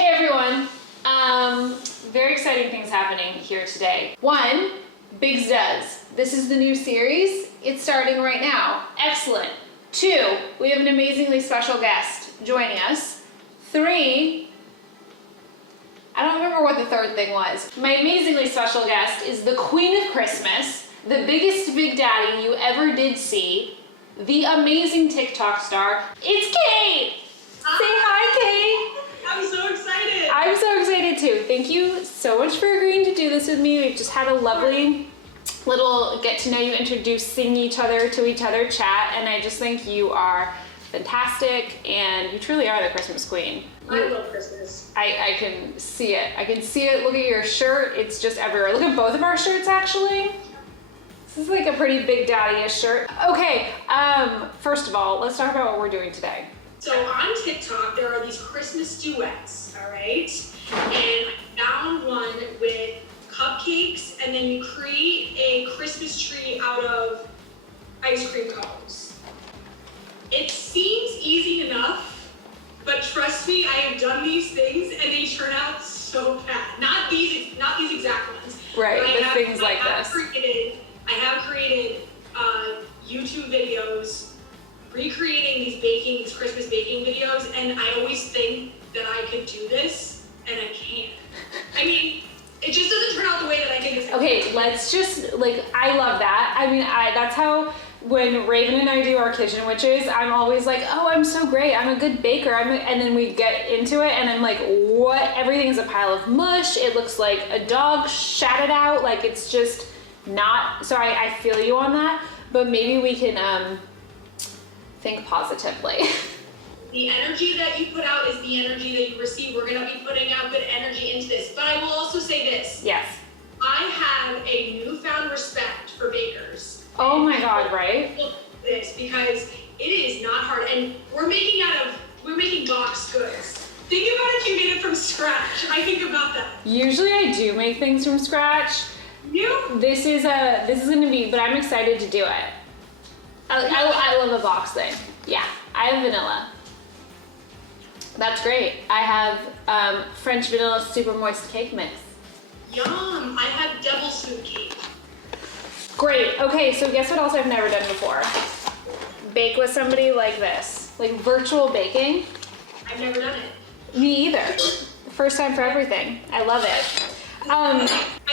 Hey everyone, very exciting things happening here today. One, Big Zuz. This is the new series. It's starting right now. Excellent. Two, we have an amazingly special guest joining us. Three, I don't remember what the third thing was. My amazingly special guest is the Queen of Christmas, the biggest Big Daddy you ever did see, the amazing TikTok star. It's Kate! Hi. Say hi, Kate! I'm so excited! I'm so excited too. Thank you so much for agreeing to do this with me. We've just had a lovely little get to know you, introducing each other to each other chat, and I just think you are fantastic and you truly are the Christmas queen. I love Christmas. I can see it. I can see it. Look at your shirt. It's just everywhere. Look at both of our shirts actually. This is like a pretty Big Daddy-ish shirt. Okay, first of all, let's talk about what we're doing today. So on TikTok, there are these Christmas duets, all right? And I found one with cupcakes, and then you create a Christmas tree out of ice cream cones. It seems easy enough, but trust me, I have done these things, and they turn out so bad. Not these exact ones. Right, but the things like this. I have created YouTube videos recreating these Christmas baking videos, and I always think that I could do this, and I can't. I mean, it just doesn't turn out the way that I think it's gonna Okay, let's just, like, I love that. I mean, that's how, when Raven and I do our kitchen witches, I'm always like, oh, I'm so great, I'm a good baker, and then we get into it, and I'm like, what? Everything's a pile of mush, it looks like a dog shat it out, like, it's just not, so I feel you on that, but maybe we can, think positively. The energy that you put out is the energy that you receive. We're gonna be putting out good energy into this. But I will also say this. Yes. I have a newfound respect for bakers. Oh my God, right? This because it is not hard, and we're making boxed goods. Think about if you made it from scratch. I think about that. Usually I do make things from scratch. This is gonna be, but I'm excited to do it. I love a box thing. Yeah, I have vanilla. That's great. I have French vanilla super moist cake mix. Yum! I have devil's food cake. Great. Okay, so guess what else I've never done before? Bake with somebody like this, like virtual baking. I've never done it. Me either. First time for everything. I love it. I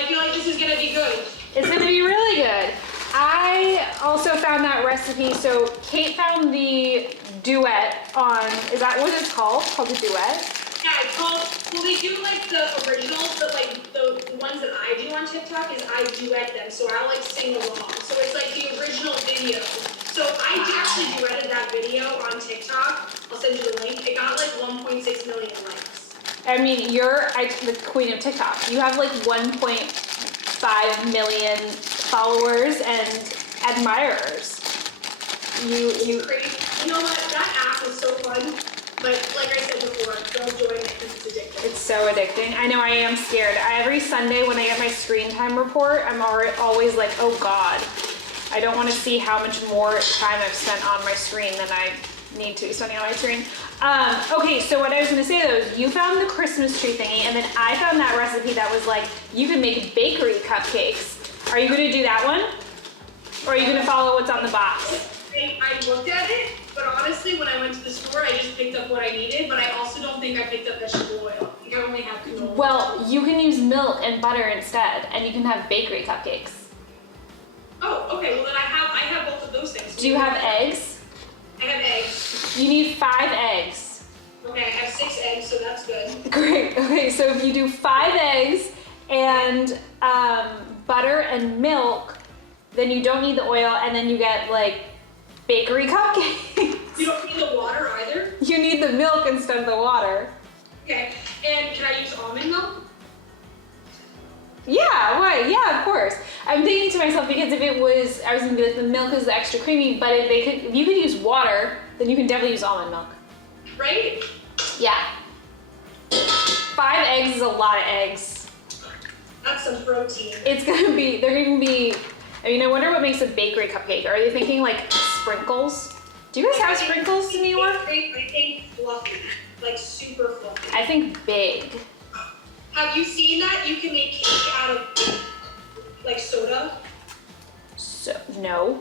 feel like this is gonna be good. It's gonna be really good. I also found that recipe, so Kate found the duet on, is that what it's called? Called the duet? Yeah, it's called, well, they do like the originals, but like the ones that I do on TikTok is I duet them, so I like sing along. So it's like the original video. So I actually duetted that video on TikTok. I'll send you the link. It got like 1.6 million likes. I mean, you're the queen of TikTok. You have like 1.5 million followers and admirers. You Crazy. You know what? That app is so fun. But like I said before, don't join it because it's addicting. It's so addicting. I know, I am scared. Every Sunday when I get my screen time report, I'm always like, oh God, I don't want to see how much more time I've spent on my screen than I need to be spending on my screen. Okay, so what I was gonna say though is you found the Christmas tree thingy, and then I found that recipe that was like, you can make bakery cupcakes. Are you gonna do that one? Or are you gonna follow what's on the box? I looked at it, but honestly, when I went to the store, I just picked up what I needed, but I also don't think I picked up vegetable oil. I think I only have canola oil. Well, you can use milk and butter instead, and you can have bakery cupcakes. Oh, okay, well then I have both of those things. Do you have eggs? I have eggs. You need 5 eggs. Okay, I have 6 eggs, so that's good. Great, okay, so if you do 5 eggs and butter and milk, then you don't need the oil, and then you get like bakery cupcakes. You don't need the water either? You need the milk instead of the water. Okay, and can I use almond milk? Yeah, right, yeah, of course. I'm thinking to myself, because if it was, I was gonna be like, the milk is extra creamy, but if you could use water, then you can definitely use almond milk. Right? Yeah. 5 eggs is a lot of eggs. That's some protein. They're gonna be, I mean, I wonder what makes a bakery cupcake. Are they thinking like sprinkles? Do you guys have sprinkles in New York? I think fluffy. like super fluffy. I think big. Have you seen that you can make cake out of like soda? So, no.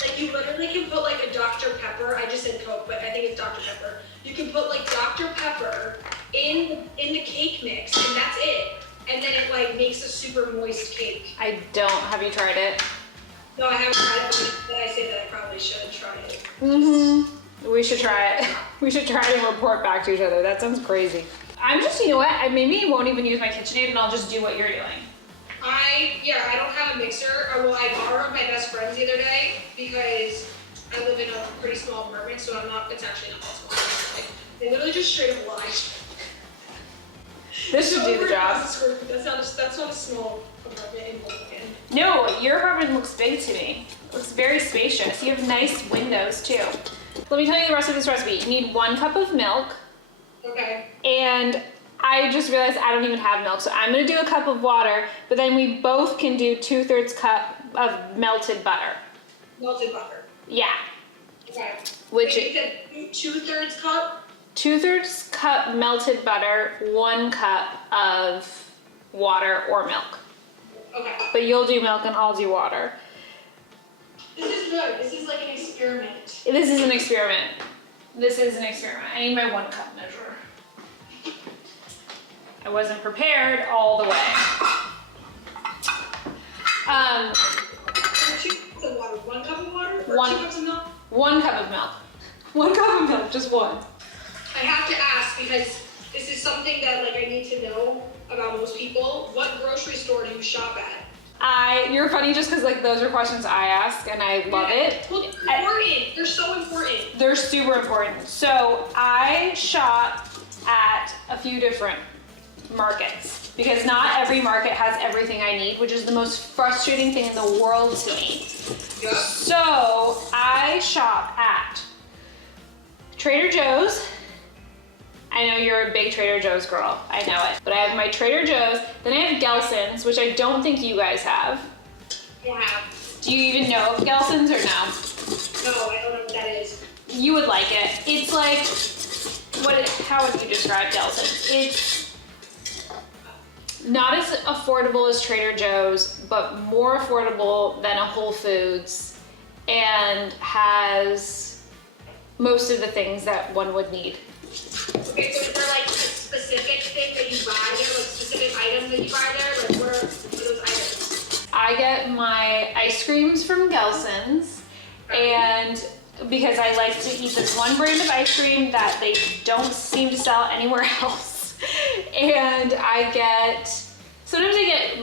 Like you literally can put like a Dr. Pepper, I just said Coke, but I think it's Dr. Pepper. You can put like Dr. Pepper in the cake mix and that's it. And then it like makes a super moist cake. I don't. Have you tried it? No, I haven't tried it, but I say that I probably should try it. Mm-hmm. We should try it. We should try it and report back to each other. That sounds crazy. I'm just, you know what? I maybe won't even use my KitchenAid and I'll just do what you're doing. I don't have a mixer. Well, I borrowed my best friend's the other day because I live in a pretty small apartment, so it's actually not that small. Like, they literally just straight up lied. This should do the job. That's not a small apartment in Hoboken. No, your apartment looks big to me. It looks very spacious. You have nice windows too. Let me tell you the rest of this recipe. You need 1 cup of milk. Okay. And I just realized I don't even have milk, so I'm gonna do a cup of water, but then we both can do 2/3 cup of melted butter. Melted butter. Yeah. Okay. Which Wait, you said 2/3 cup? 2/3 cup melted butter, 1 cup of water or milk. Okay. But you'll do milk and I'll do water. This is good. This is like an experiment. This is an experiment. This is an experiment. I need my 1 cup measure. I wasn't prepared all the way. 2 cups of water. 1 cup of water? Or 1 2 cups of milk? 1 cup of milk. 1 cup of milk, just 1. I have to ask because this is something that like I need to know about most people. What grocery store do you shop at? You're funny just because like those are questions I ask and I love it. Well, they're important. They're so important. They're super important. So I shop at a few different markets because not every market has everything I need, which is the most frustrating thing in the world to me. Yeah. So I shop at Trader Joe's. I know you're a big Trader Joe's girl, I know it. But I have my Trader Joe's, then I have Gelson's, which I don't think you guys have. Yeah. Do you even know of Gelson's or no? No, I don't know what that is. You would like it. It's like, how would you describe Gelson's? It's not as affordable as Trader Joe's, but more affordable than a Whole Foods and has most of the things that one would need. Okay, so is there like a specific thing that you buy there, like specific items that you buy there? Like what are those items? I get my ice creams from Gelson's, and because I like to eat this one brand of ice cream that they don't seem to sell anywhere else. And sometimes I get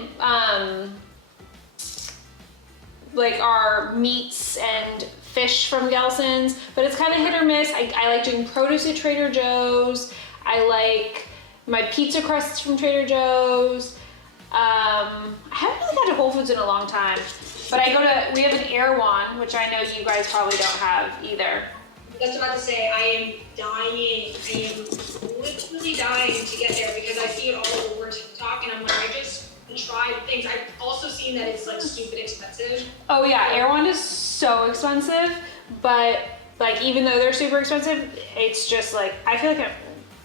like our meats and fish from Gelson's, but it's kind of hit or miss. I like doing produce at Trader Joe's. I like my pizza crusts from Trader Joe's. I haven't really gone to Whole Foods in a long time, but we have an Erewhon, which I know you guys probably don't have either. That's about to say, I am dying. I am literally dying to get there because I see it all over TikTok and I'm like, I just tried things. I've also seen that it's like stupid expensive. Oh yeah, Erewhon is so expensive, but like even though they're super expensive, it's just like, I feel like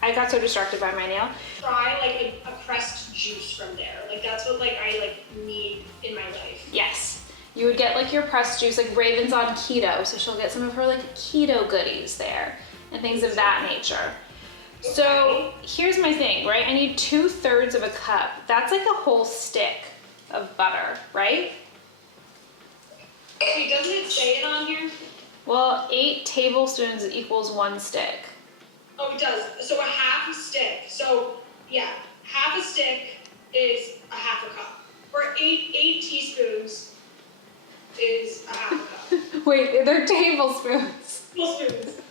I got so distracted by my nail. Try like a pressed juice from there. Like that's what like I like need in my life. Yes. You would get like your pressed juice, like Raven's on keto, so she'll get some of her like keto goodies there and things of that nature. Okay. So here's my thing, right? I need 2/3 of a cup. That's like a whole stick of butter, right? Wait, doesn't it say it on here? Well, 8 tablespoons equals 1 stick. Oh, it does. So a half a stick. So yeah, half a stick is a half a cup. Or 8 teaspoons is a half a cup. Wait, they're tablespoons. Tablespoons.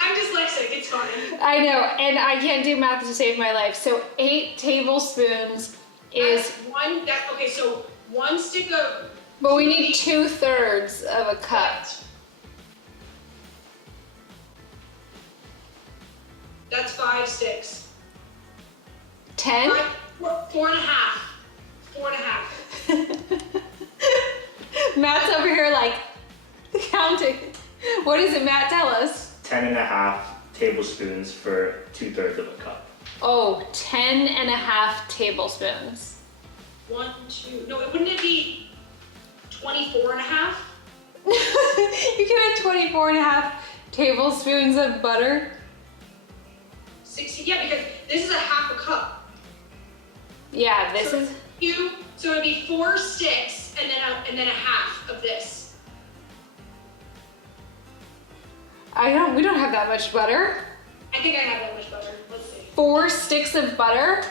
I'm dyslexic, it's fine. I know, and I can't do math to save my life. So 8 tablespoons is... Okay, so 1 stick of... But we need 2/3 of a cup. That's 5 sticks. 10? 4.5. 4.5. Matt's over here like counting. What is it, Matt? Tell us. 10 and a half tablespoons for 2/3 of a cup. Oh, 10.5 tablespoons. 1, 2, no, wouldn't it be 24 and a half? You can have 24.5 tablespoons of butter. 60, yeah, because this is a half a cup. Yeah, this is. So it'd be 4 sticks and then a half of this. We don't have that much butter. I think I have that much butter. Let's see. 4 sticks of butter?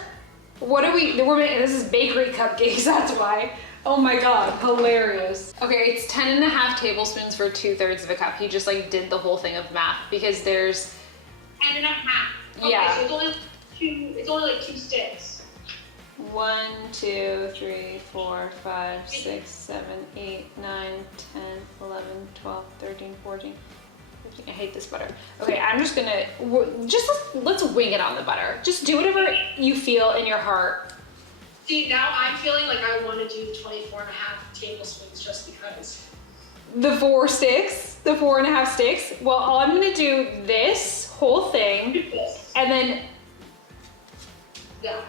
We're making, this is bakery cupcakes, that's why. Oh my God, hilarious. Okay, it's 10.5 tablespoons for 2/3 of a cup. He just like did the whole thing of math because there's. 10 and a half. Okay, Yeah. so it's only like 2 sticks. 1, 2, 3, 4, 5, 6, 7, 8, 9, 10, 11, 12, 13, 14, 15. I hate this butter. Okay, I'm just gonna, let's wing it on the butter. Just do whatever you feel in your heart. See, now I'm feeling like I want to do 24 and a half tablespoons just because. The 4 sticks, the 4.5 sticks. Well, I'm gonna do this whole thing and then Yeah.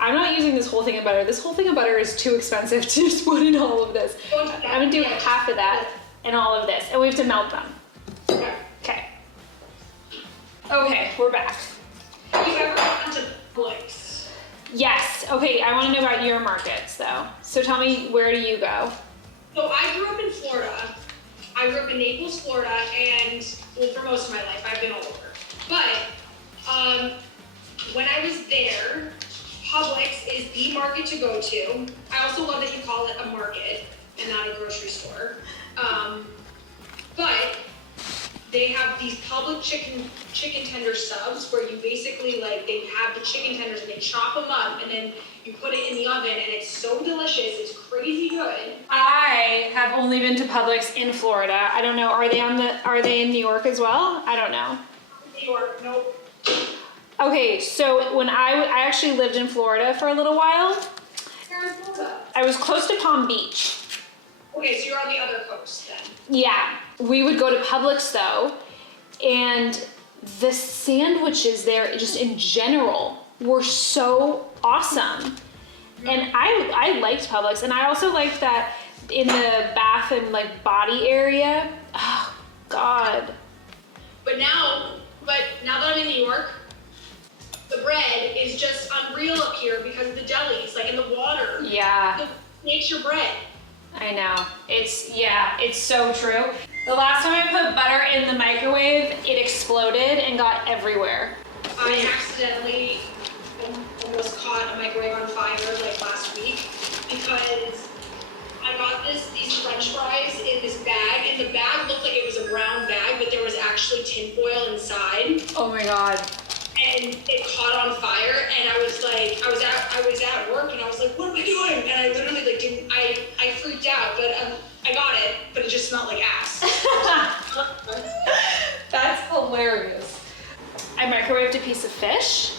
I'm not using this whole thing of butter. This whole thing of butter is too expensive to just put in all of this. I'm gonna do half of that and all of this, and we have to melt them. Okay. Okay. Okay, we're back. Have you ever gone to Publix? Yes. Okay, I want to know about your markets though. So tell me, where do you go? So I grew up in Florida. I grew up in Naples, Florida, and well, for most of my life, I've been all over. But when I was there, Publix is the market to go to. I also love that you call it a market and not a grocery store. But they have these Publix chicken tender subs where you basically like they have the chicken tenders and they chop them up and then you put it in the oven and it's so delicious. It's crazy good. I have only been to Publix in Florida. I don't know. Are they in New York as well? I don't know. New York, nope. Okay, so when I actually lived in Florida for a little while. Where in Florida? I was close to Palm Beach. Okay, so you're on the other coast then. Yeah, we would go to Publix though, and the sandwiches there, just in general, were so awesome. And I liked Publix, and I also liked that in the bath and like body area. Oh God. But now that I'm in New York, the bread is just unreal up here because of the delis, like in the water. Yeah. It makes your bread. I know. It's so true. The last time I put butter in the microwave, it exploded and got everywhere. I accidentally almost caught a microwave on fire like last week because I got these French fries in this bag, and the bag looked like it was a brown bag, but there was actually tinfoil inside. Oh my God. And it caught on fire, and I was at work, and I was like, what am I doing? And I literally like didn't, I freaked out, but I got it, but it just smelled like ass. That's hilarious. I microwaved a piece of fish,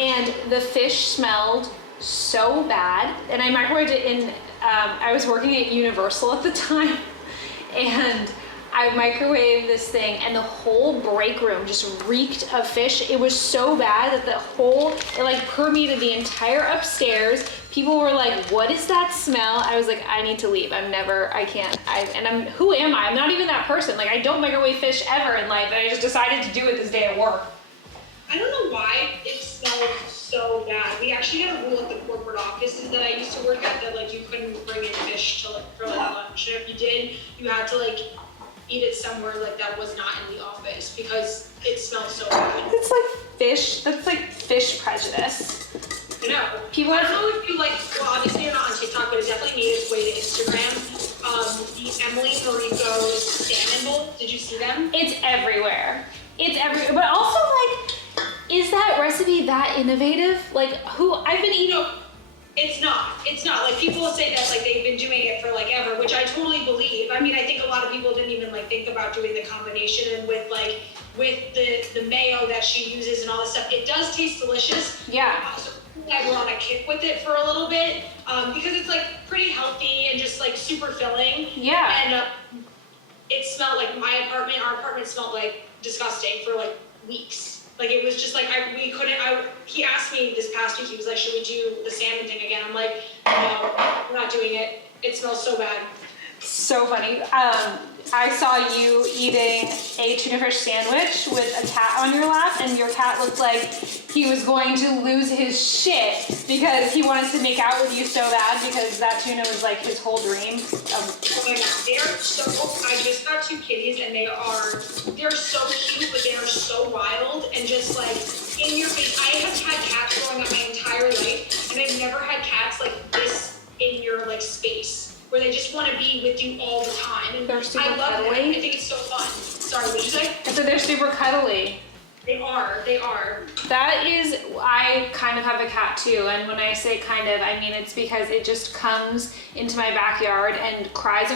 and the fish smelled so bad, and I microwaved it in, I was working at Universal at the time, and I microwaved this thing and the whole break room just reeked of fish. It was so bad that it like permeated the entire upstairs. People were like, what is that smell? I was like, I need to leave. Who am I? I'm not even that person. Like, I don't microwave fish ever in life, and I just decided to do it this day at work. I don't know why it smelled so bad. We actually had a rule at the corporate offices that I used to work at that like you couldn't bring in fish for like lunch. And if you did, you had to like eat it somewhere like that was not in the office because it smelled so bad. It's like fish. That's like fish prejudice. I know. I don't know if you like, well, obviously you're not on TikTok, but it definitely made its way to Instagram. The Emily Mariko's salmon bowl. Did you see them? It's everywhere. It's everywhere. But also, like, is that recipe that innovative? Like, I've been eating. No, it's not. It's not. Like, people say that, like, they've been doing it for, like, ever, which I totally believe. I mean, I think a lot of people didn't even, like, think about doing the combination and with the mayo that she uses and all this stuff. It does taste delicious. Yeah. So I were on a kick with it for a little bit because it's, like, pretty healthy and just, like, super filling. Yeah. And it smelled like our apartment smelled like disgusting for like weeks. Like it was just like, he asked me this past week, he was like, should we do the salmon thing again? I'm like, no, we're not doing it. It smells so bad. So funny. I saw you eating a tuna fish sandwich with a cat on your lap, and your cat looked like he was going to lose his shit because he wanted to make out with you so bad because that tuna was like his whole dream. Oh my God, I just got 2 kitties and they're so cute, but they are so wild and just like in your face. I have had cats growing up my entire life, and I've never had cats like this in your like space, where they just want to be with you all the time. And they're super I love cuddly. that. I think it's so fun. Sorry, what did you say? I said they're super cuddly. They are. That is, I kind of have a cat too, and when I say kind of, I mean it's because it just comes into my backyard and cries,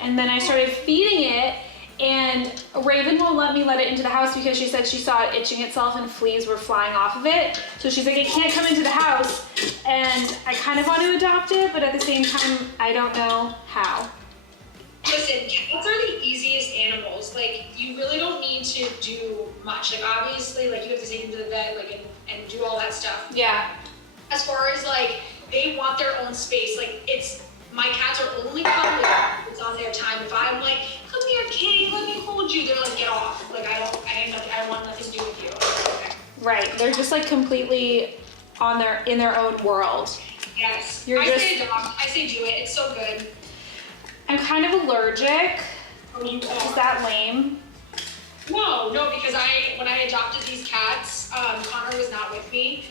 and then I started feeding it, and Raven won't let me let it into the house because she said she saw it itching itself and fleas were flying off of it. So she's like, it can't come into the house, and I kind of want to adopt it, but at the same time, I don't know how. Listen, cats are the easiest animals. Like, you really don't need to do much. Like, obviously, like, you have to take them to the vet, like, and do all that stuff. Yeah. As far as, like, they want their own space. Like, my cats are only cuddly if it's on their time. If I'm like, come here, kitty, let me hold you, they're like, get off. Like, I want nothing to do with you. Okay. Right, they're just like completely in their own world. Yes. I say do it. It's so good. I'm kind of allergic. Oh, you Is are. that lame? No, because when I adopted these cats, Connor was not with me.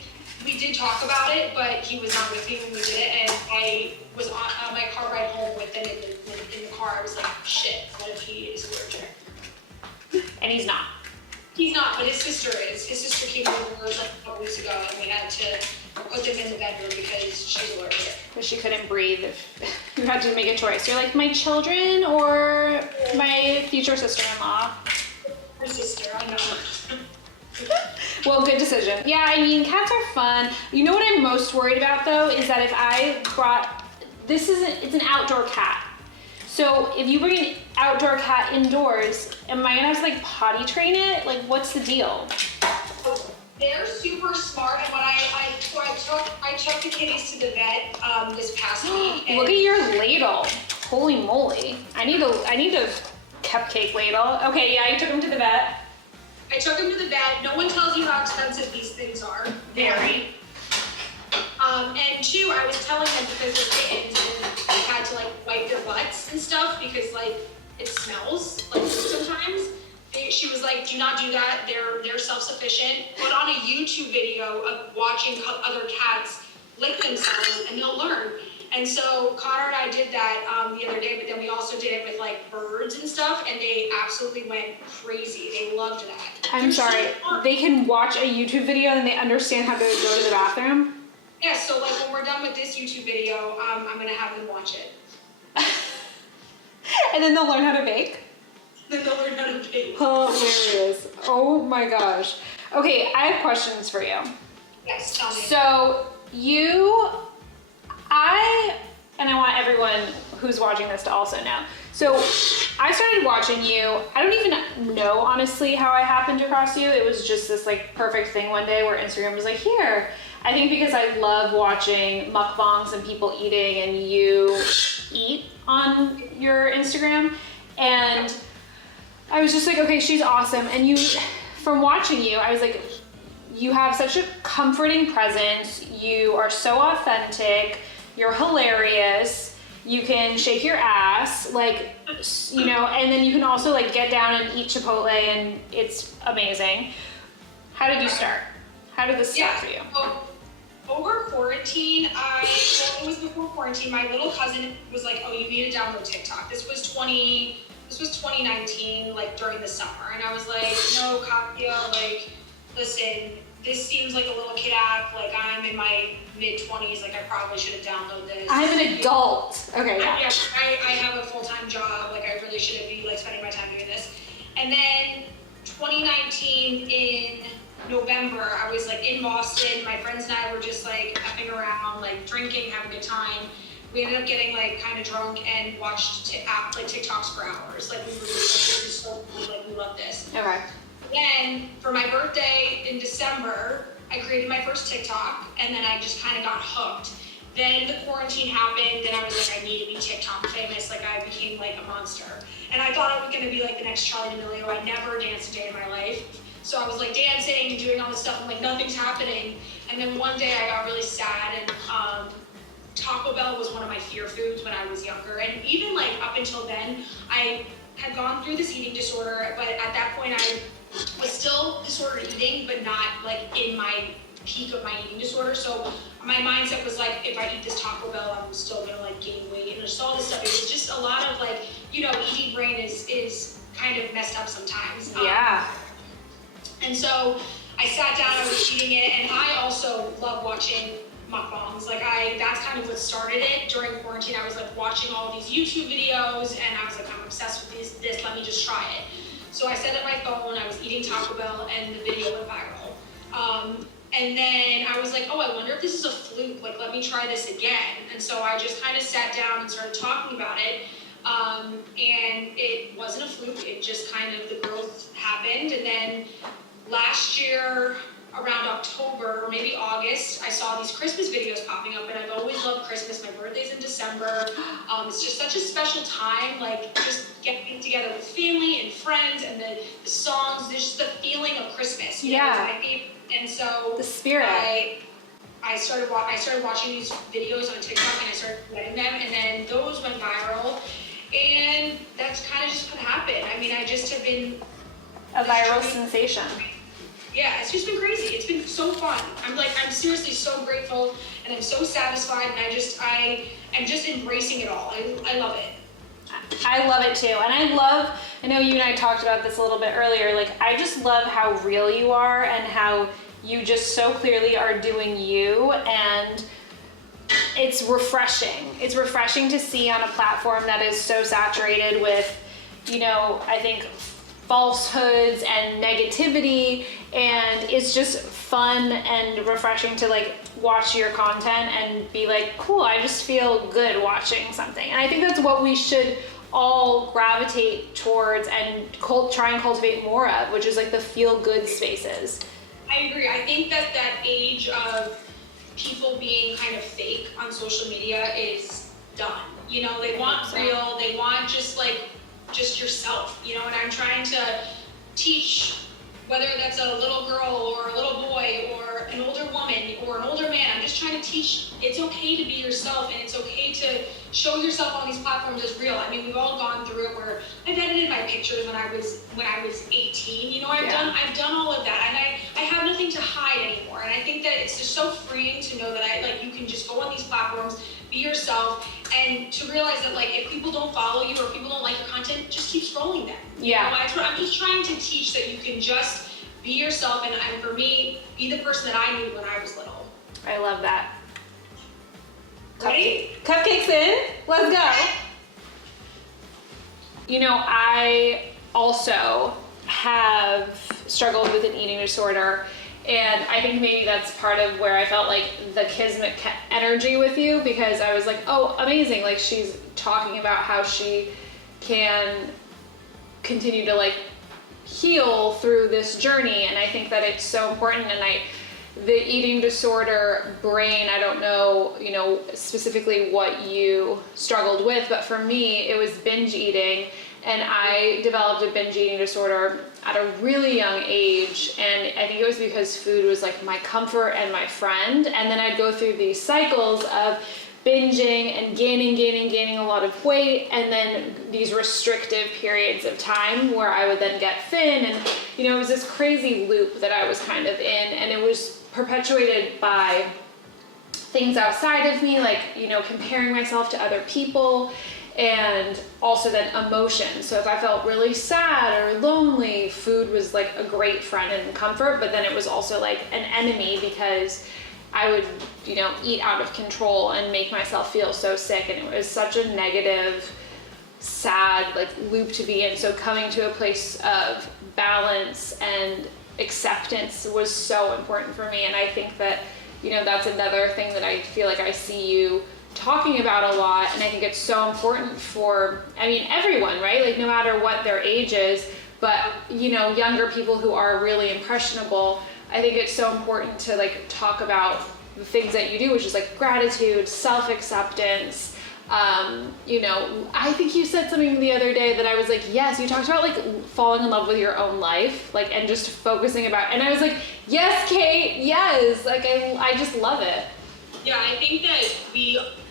We did talk about it, but he was not with me when we did it, and I was on my car ride home with him in the car. I was like, shit, what if he is allergic? And he's not. He's not, but his sister is. His sister came over like a couple weeks ago, and we had to put them in the bedroom because she's allergic. Because she couldn't breathe. You had to make a choice. You're like, my children or my future sister-in-law? Her sister, I know. Well, good decision. Yeah, I mean, cats are fun. You know what I'm most worried about though, is that if I brought, it's an outdoor cat. So if you bring an outdoor cat indoors, am I gonna have to like potty train it? Like, what's the deal? They're super smart, and when I took the kitties to the vet this past week. Look at your ladle. Holy moly. I need a cupcake ladle. Okay, yeah, you took them to the vet. I took them to the vet. No one tells you how expensive these things are. Very. And 2, I was telling them because they're kittens and they had to like wipe their butts and stuff because like it smells like sometimes. She was like, do not do that. They're self-sufficient. Put on a YouTube video of watching other cats lick themselves and they'll learn. And so Connor and I did that the other day, but then we also did it with like birds and stuff, and they absolutely went crazy. They loved that. I'm sorry. They can watch a YouTube video and they understand how to go to the bathroom? Yeah, so like when we're done with this YouTube video, I'm gonna have them watch it. And then they'll learn how to bake? Then they'll learn how to bake. Hilarious. Oh my gosh. Okay, I have questions for you. Yes, tell me. So and I want everyone who's watching this to also know. So I started watching you. I don't even know honestly how I happened across you. It was just this like perfect thing one day where Instagram was like, here. I think because I love watching mukbangs and people eating, and you eat on your Instagram. And I was just like, okay, she's awesome. And from watching you, I was like, you have such a comforting presence. You are so authentic. You're hilarious. You can shake your ass, like, you know, and then you can also like get down and eat Chipotle, and it's amazing. How did you start? How did this start for you? Over quarantine, it was before quarantine, my little cousin was like, oh, you need to download TikTok. This was 2019, like during the summer. And I was like, no, Katya, like, listen, this seems like a little kid app. Like, I'm in my mid-20s. Like, I probably should have downloaded this. I'm an adult. Okay, yeah. I have a full-time job. Like, I really shouldn't be, like, spending my time doing this. And then 2019 in November, I was, like, in Boston. My friends and I were just, like, effing around, like, drinking, having a good time. we ended up getting like kind of drunk and watched like TikToks for hours. Like we were just like, this is so cool, like we love this. Okay. Then for my birthday in December, I created my first TikTok and then I just kind of got hooked. Then the quarantine happened and I was like, I need to be TikTok famous. Like I became like a monster. And I thought I was gonna be like the next Charli D'Amelio. I never danced a day in my life. So I was like dancing and doing all this stuff. I'm like, nothing's happening. And then one day I got really sad and Taco Bell was one of my fear foods when I was younger. And even like up until then, I had gone through this eating disorder, but at that point I was still disordered eating, but not like in my peak of my eating disorder. So my mindset was like, if I eat this Taco Bell, I'm still gonna like gain weight and just all this stuff. It was just a lot of like, you know, eating brain is kind of messed up sometimes. Yeah. And so I sat down, I was eating it, and I also love watching mukbangs. Like that's kind of what started it. During quarantine, I was like watching all these YouTube videos, and I was like, I'm obsessed with this, let me just try it. So I set up my phone, I was eating Taco Bell, and the video went viral. And then I was like, oh, I wonder if this is a fluke, like let me try this again. And so I just kind of sat down and started talking about it. And it wasn't a fluke, it just kind of, the growth happened. And then last year, around October or maybe August, I saw these Christmas videos popping up, and I've always loved Christmas. My birthday's in December. It's just such a special time, like just getting together with family and friends, and the songs, there's just the feeling of Christmas. You know, it's my favorite. And so The spirit. I started watching these videos on TikTok, and I started getting them, and then those went viral, and that's kind of just what happened. I mean, I just have been A viral sensation. Yeah, it's just been crazy. It's been so fun. I'm seriously so grateful, and I'm so satisfied, and I'm just embracing it all. I love it. I love it too. And I know you and I talked about this a little bit earlier, like I just love how real you are and how you just so clearly are doing you, and it's refreshing. It's refreshing to see on a platform that is so saturated with, you know, I think falsehoods and negativity, and it's just fun and refreshing to like watch your content and be like, cool, I just feel good watching something. And I think that's what we should all gravitate towards and try and cultivate more of, which is like the feel good spaces. I agree. I think that age of people being kind of fake on social media is done. You know, they want real, they want just yourself, you know, and I'm trying to teach, whether that's a little girl or a little boy or an older woman or an older man, I'm just trying to teach it's okay to be yourself, and it's okay to show yourself on these platforms as real. I mean, we've all gone through it where I've edited my pictures when I was 18, you know, I've done all of that, and I have nothing to hide anymore. And I think that it's just so freeing to know that you can just go on these platforms, be yourself, and to realize that like if people don't follow you or people don't like your content, just keep scrolling them. Yeah. You know, I'm just trying to teach that you can just be yourself, and for me, be the person that I knew when I was little. I love that. Ready? Cupcakes in, let's go. You know, I also have struggled with an eating disorder, and I think maybe that's part of where I felt like the kismet energy with you, because I was like, oh, amazing, like she's talking about how she can continue to like heal through this journey. And I think that it's so important. And the eating disorder brain, I don't know, you know, specifically what you struggled with, but for me, it was binge eating. And I developed a binge eating disorder at a really young age. And I think it was because food was like my comfort and my friend. And then I'd go through these cycles of binging and gaining a lot of weight, and then these restrictive periods of time where I would then get thin. And, you know, it was this crazy loop that I was kind of in, and it was perpetuated by things outside of me, like, you know, comparing myself to other people, and also then emotion. So if I felt really sad or lonely, food was like a great friend and comfort, but then it was also like an enemy, because I would, you know, eat out of control and make myself feel so sick. And it was such a negative, sad, like loop to be in. So coming to a place of balance and acceptance was so important for me. And I think that, you know, that's another thing that I feel like I see you talking about a lot, and I think it's so important for, everyone, right? Like no matter what their age is, but younger people who are really impressionable, I think it's so important to like talk about the things that you do, which is like gratitude, self-acceptance. I think you said something the other day that I was like, yes, you talked about like falling in love with your own life, like, and just focusing about, and I was like, yes, Kate, yes, like I just love it. Yeah, I think that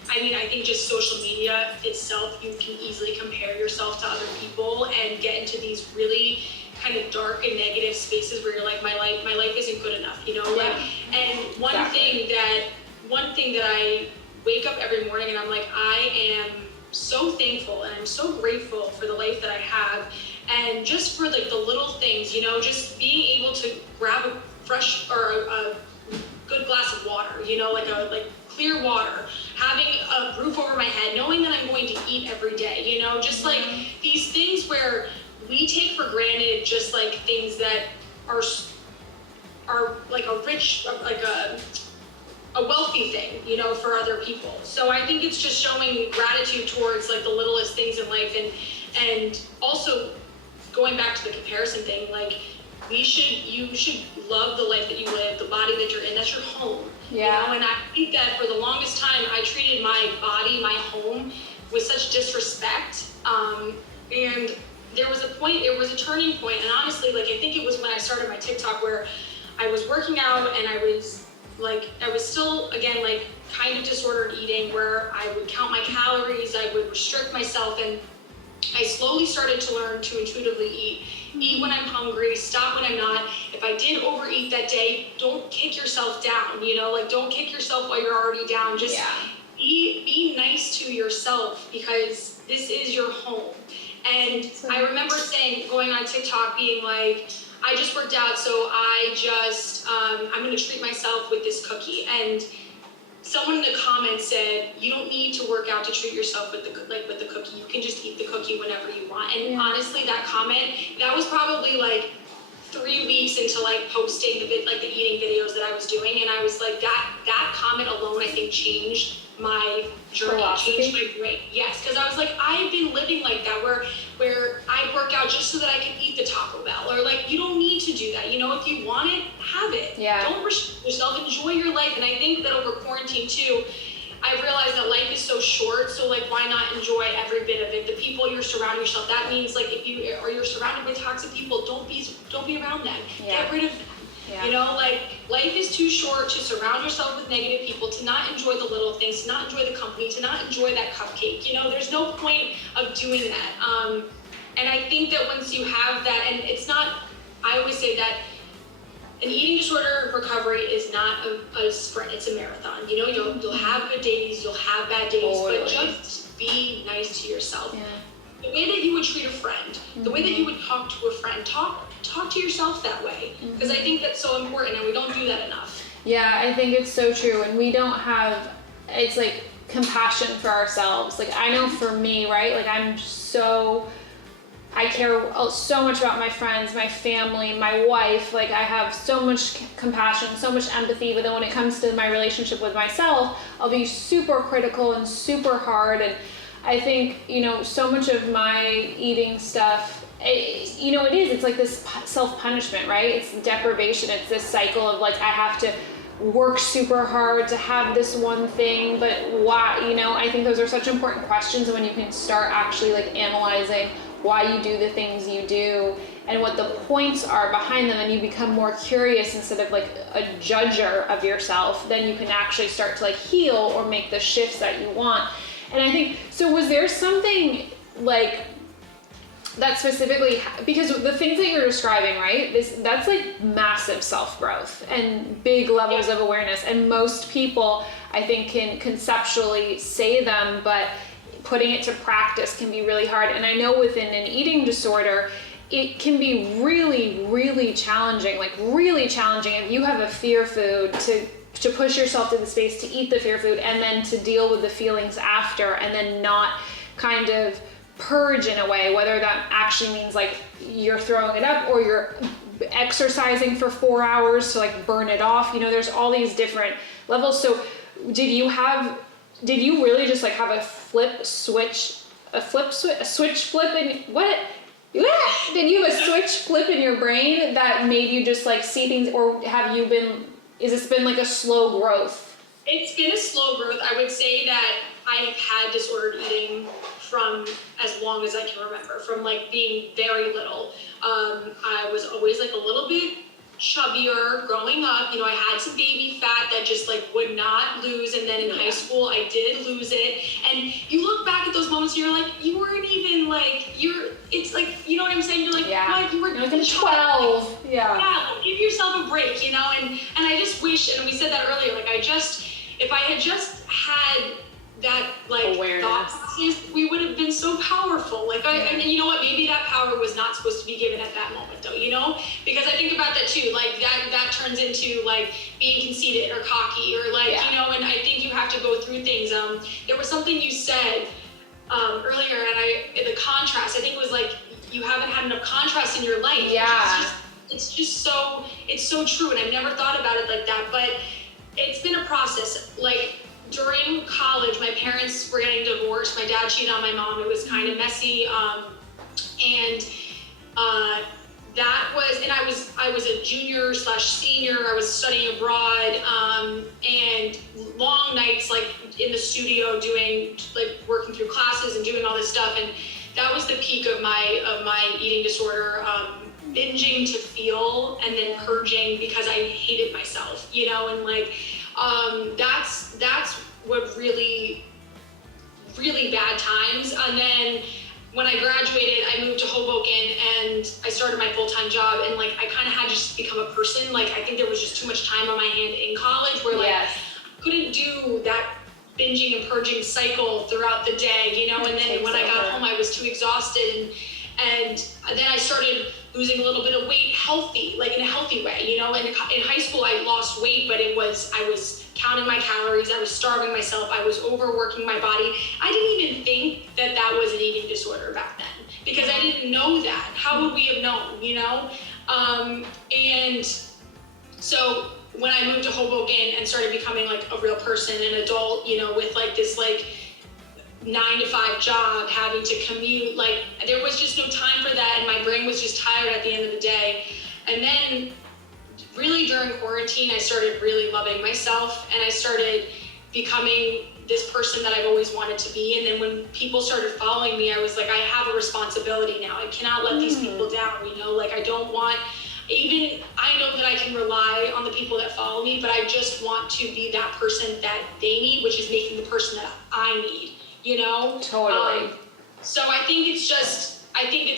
I think just social media itself, you can easily compare yourself to other people and get into these really kind of dark and negative spaces where you're like, my life isn't good enough, like, and one thing that I wake up every morning and I'm like, I am so thankful and I'm so grateful for the life that I have, and just for like the little things, just being able to grab a fresh or a good glass of water, like clear water, having a roof over my head, knowing that I'm going to eat every day, just like these things where we take for granted, just like things that are like a rich, like a wealthy thing, for other people. So I think it's just showing gratitude towards like the littlest things in life, and also going back to the comparison thing, like you should love the life that you live, the body that you're in, that's your home. And I think that for the longest time I treated my body, my home, with such disrespect, and there was a turning point, and honestly, like I think it was when I started my TikTok, where I was working out and I was still, again, like kind of disordered eating, where I would count my calories, I would restrict myself, and I slowly started to learn to intuitively eat when I'm hungry, stop when I'm not. If I did overeat that day, don't kick yourself down, like don't kick yourself while you're already down. Just be nice to yourself, because this is your home. And I remember going on TikTok being like, I just worked out, so I'm gonna treat myself with this cookie. And someone in the comments said, you don't need to work out to treat yourself with the cookie. You can just eat the cookie whenever you want. And honestly, that comment, that was probably like 3 weeks into like posting the eating videos that I was doing. And I was like, that comment alone, I think, changed my journey, changed my brain. Yes, because I was like, I've been living like that, where I work out just so that I can eat the Taco Bell, or like, you don't need to do that. If you want it, have it. Don't restrict yourself, enjoy your life. And I think that over quarantine too, I've realized that life is so short, so like, why not enjoy every bit of it? The people you're surrounding yourself, that means like, if you're surrounded with toxic people, don't be around them. Get rid of them. Like life is too short to surround yourself with negative people, to not enjoy the little things, to not enjoy the company, to not enjoy that cupcake. There's no point of doing that. And I think that once you have that, and it's not, I always say that an eating disorder recovery is not a sprint, it's a marathon. You'll have good days, you'll have bad days, but just be nice to yourself. The way that you would treat a friend, the way that you would talk to a friend, talk to yourself that way, because I think that's so important, and we don't do that enough. Yeah, I think it's so true, and we don't have, it's like compassion for ourselves. Like I know for me, right, like I care so much about my friends, my family, my wife. Like I have so much compassion, so much empathy, but then when it comes to my relationship with myself, I'll be super critical and super hard. And I think, so much of my eating stuff, it's like this self-punishment, right? It's deprivation. It's this cycle of like, I have to work super hard to have this one thing, but why? I think those are such important questions when you can start actually like analyzing why you do the things you do and what the points are behind them, and you become more curious instead of like a judger of yourself. Then you can actually start to like heal or make the shifts that you want. And I think, so was there something like that specifically, because the things that you're describing, right, that's like massive self-growth and big levels of awareness, and most people I think can conceptually say them, but putting it to practice can be really hard. And I know within an eating disorder, it can be really, really challenging, if you have a fear food, to push yourself to the space to eat the fear food, and then to deal with the feelings after, and then not kind of purge in a way, whether that actually means like you're throwing it up or you're exercising for 4 hours to like burn it off. There's all these different levels. So did you have did you really just like have a switch flip in what? Did you have a switch flip in your brain that made you just like see things, or is this been like a slow growth? It's been a slow growth. I would say that I have had disordered eating from as long as I can remember, from like being very little. I was always like a little bit chubbier growing up. You know, I had some baby fat that just like would not lose, and then in high school I did lose it. And you look back at those moments and you're like, you weren't even like, it's like, you know what I'm saying? You're like, what? You were like 12. Yeah, like, give yourself a break, you know? And I just wish, and we said that earlier, like if I had just had that like awareness, thought process, we would have been so powerful. Like and you know what, maybe that power was not supposed to be given at that moment though, you know? Because I think about that too, like that turns into like being conceited or cocky or like, you know, and I think you have to go through things. There was something you said earlier, and the contrast, I think it was like, you haven't had enough contrast in your life. Yeah. It's so true, and I've never thought about it like that, but it's been a process. Like, during college, my parents were getting divorced. My dad cheated on my mom. It was kind of messy. That was, and I was a junior/senior. I was studying abroad, and long nights like in the studio doing, like working through classes and doing all this stuff. And that was the peak of my eating disorder. Binging to feel, and then purging because I hated myself, you know, and like, that's what really bad times. And then when I graduated, I moved to Hoboken and I started my full-time job, and like, I kind of had to just become a person. Like, I think there was just too much time on my hand in college where like, I couldn't do that binging and purging cycle throughout the day, you know, and then when I got home, I was too exhausted, and then I started losing a little bit of weight like in a healthy way, you know. And in high school I lost weight, but I was counting my calories, I was starving myself, I was overworking my body. I didn't even think that was an eating disorder back then, because I didn't know that. How would we have known, you know? And so when I moved to Hoboken and started becoming like a real person, an adult, you know, with like this like 9-to-5 job, having to commute, like there was just no time for that, and my brain was just tired at the end of the day. And then really during quarantine, I started really loving myself, and I started becoming this person that I've always wanted to be. And then when people started following me, I was like, I have a responsibility now. I cannot let these people down, you know, like I don't want, even I know that I can rely on the people that follow me, but I just want to be that person that they need, which is making the person that I need. You know? Totally. So I think it's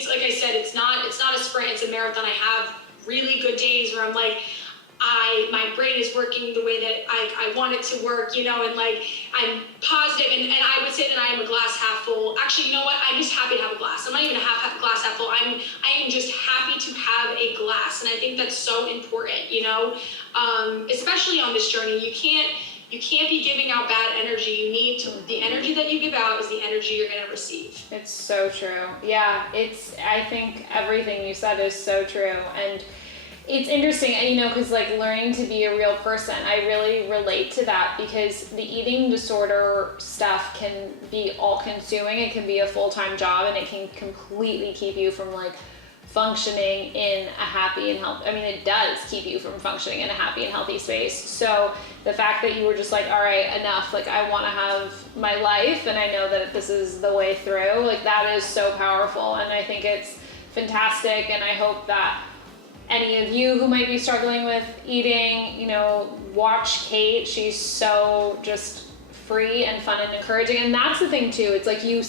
like I said, it's not a sprint, it's a marathon. I have really good days where I'm like, my brain is working the way that I want it to work, you know, and like I'm positive, and I would say that I am a glass half full. Actually, you know what? I'm just happy to have a glass. I'm not even a glass half full. I am just happy to have a glass, and I think that's so important, you know, especially on this journey. You can't be giving out bad energy. You need to, the energy that you give out is the energy you're going to receive. It's so true. Yeah, I think everything you said is so true. And it's interesting, you know, because like learning to be a real person, I really relate to that, because the eating disorder stuff can be all consuming. It can be a full-time job, and it can completely keep you from like functioning in a happy and healthy, I mean, it does keep you from functioning in a happy and healthy space. So the fact that you were just like, all right, enough, like I want to have my life, and I know that this is the way through, like that is so powerful. And I think it's fantastic. And I hope that any of you who might be struggling with eating, you know, watch Kate. She's so just free and fun and encouraging. And that's the thing too, it's like you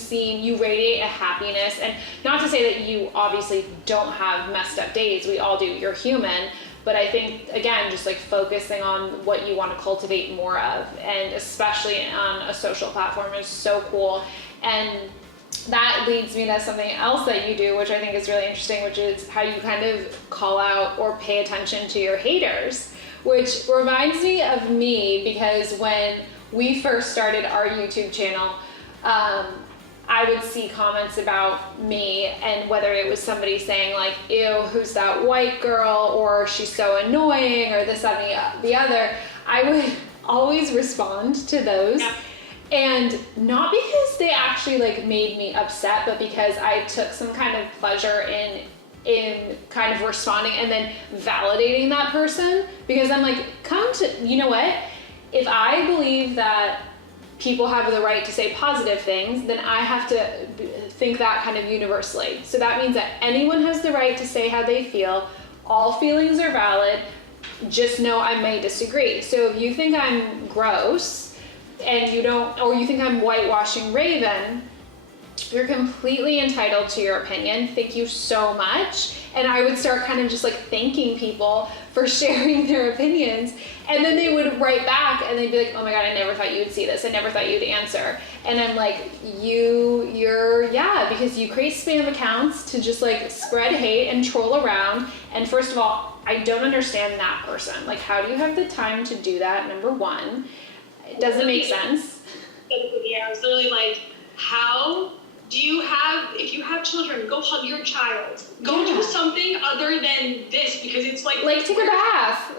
radiate a happiness, and not to say that you obviously don't have messed up days, we all do, you're human, but I think again, just like focusing on what you want to cultivate more of, and especially on a social platform, is so cool. And that leads me to something else that you do, which I think is really interesting, which is how you kind of call out or pay attention to your haters, which reminds me of me, because when we first started our YouTube channel, I would see comments about me, and whether it was somebody saying like, ew, who's that white girl, or she's so annoying, or this, that, and the other, I would always respond to those. And not because they actually like made me upset, but because I took some kind of pleasure in kind of responding and then validating that person, because I'm like, you know what? If I believe that people have the right to say positive things, then I have to think that kind of universally. So that means that anyone has the right to say how they feel. All feelings are valid. Just know I may disagree. So if you think I'm gross and you don't, or you think I'm whitewashing Raven, you're completely entitled to your opinion. Thank you so much. And I would start kind of just like thanking people for sharing their opinions. And then they would write back and they'd be like, oh my God, I never thought you would see this. I never thought you'd answer. And I'm like, because you create spam accounts to just like spread hate and troll around. And first of all, I don't understand that person. Like, how do you have the time to do that? Number one, it doesn't make sense. Yeah, I was literally like, how do you have, if you have children, go hug your child. Go do something other than this, because it's like take a bath.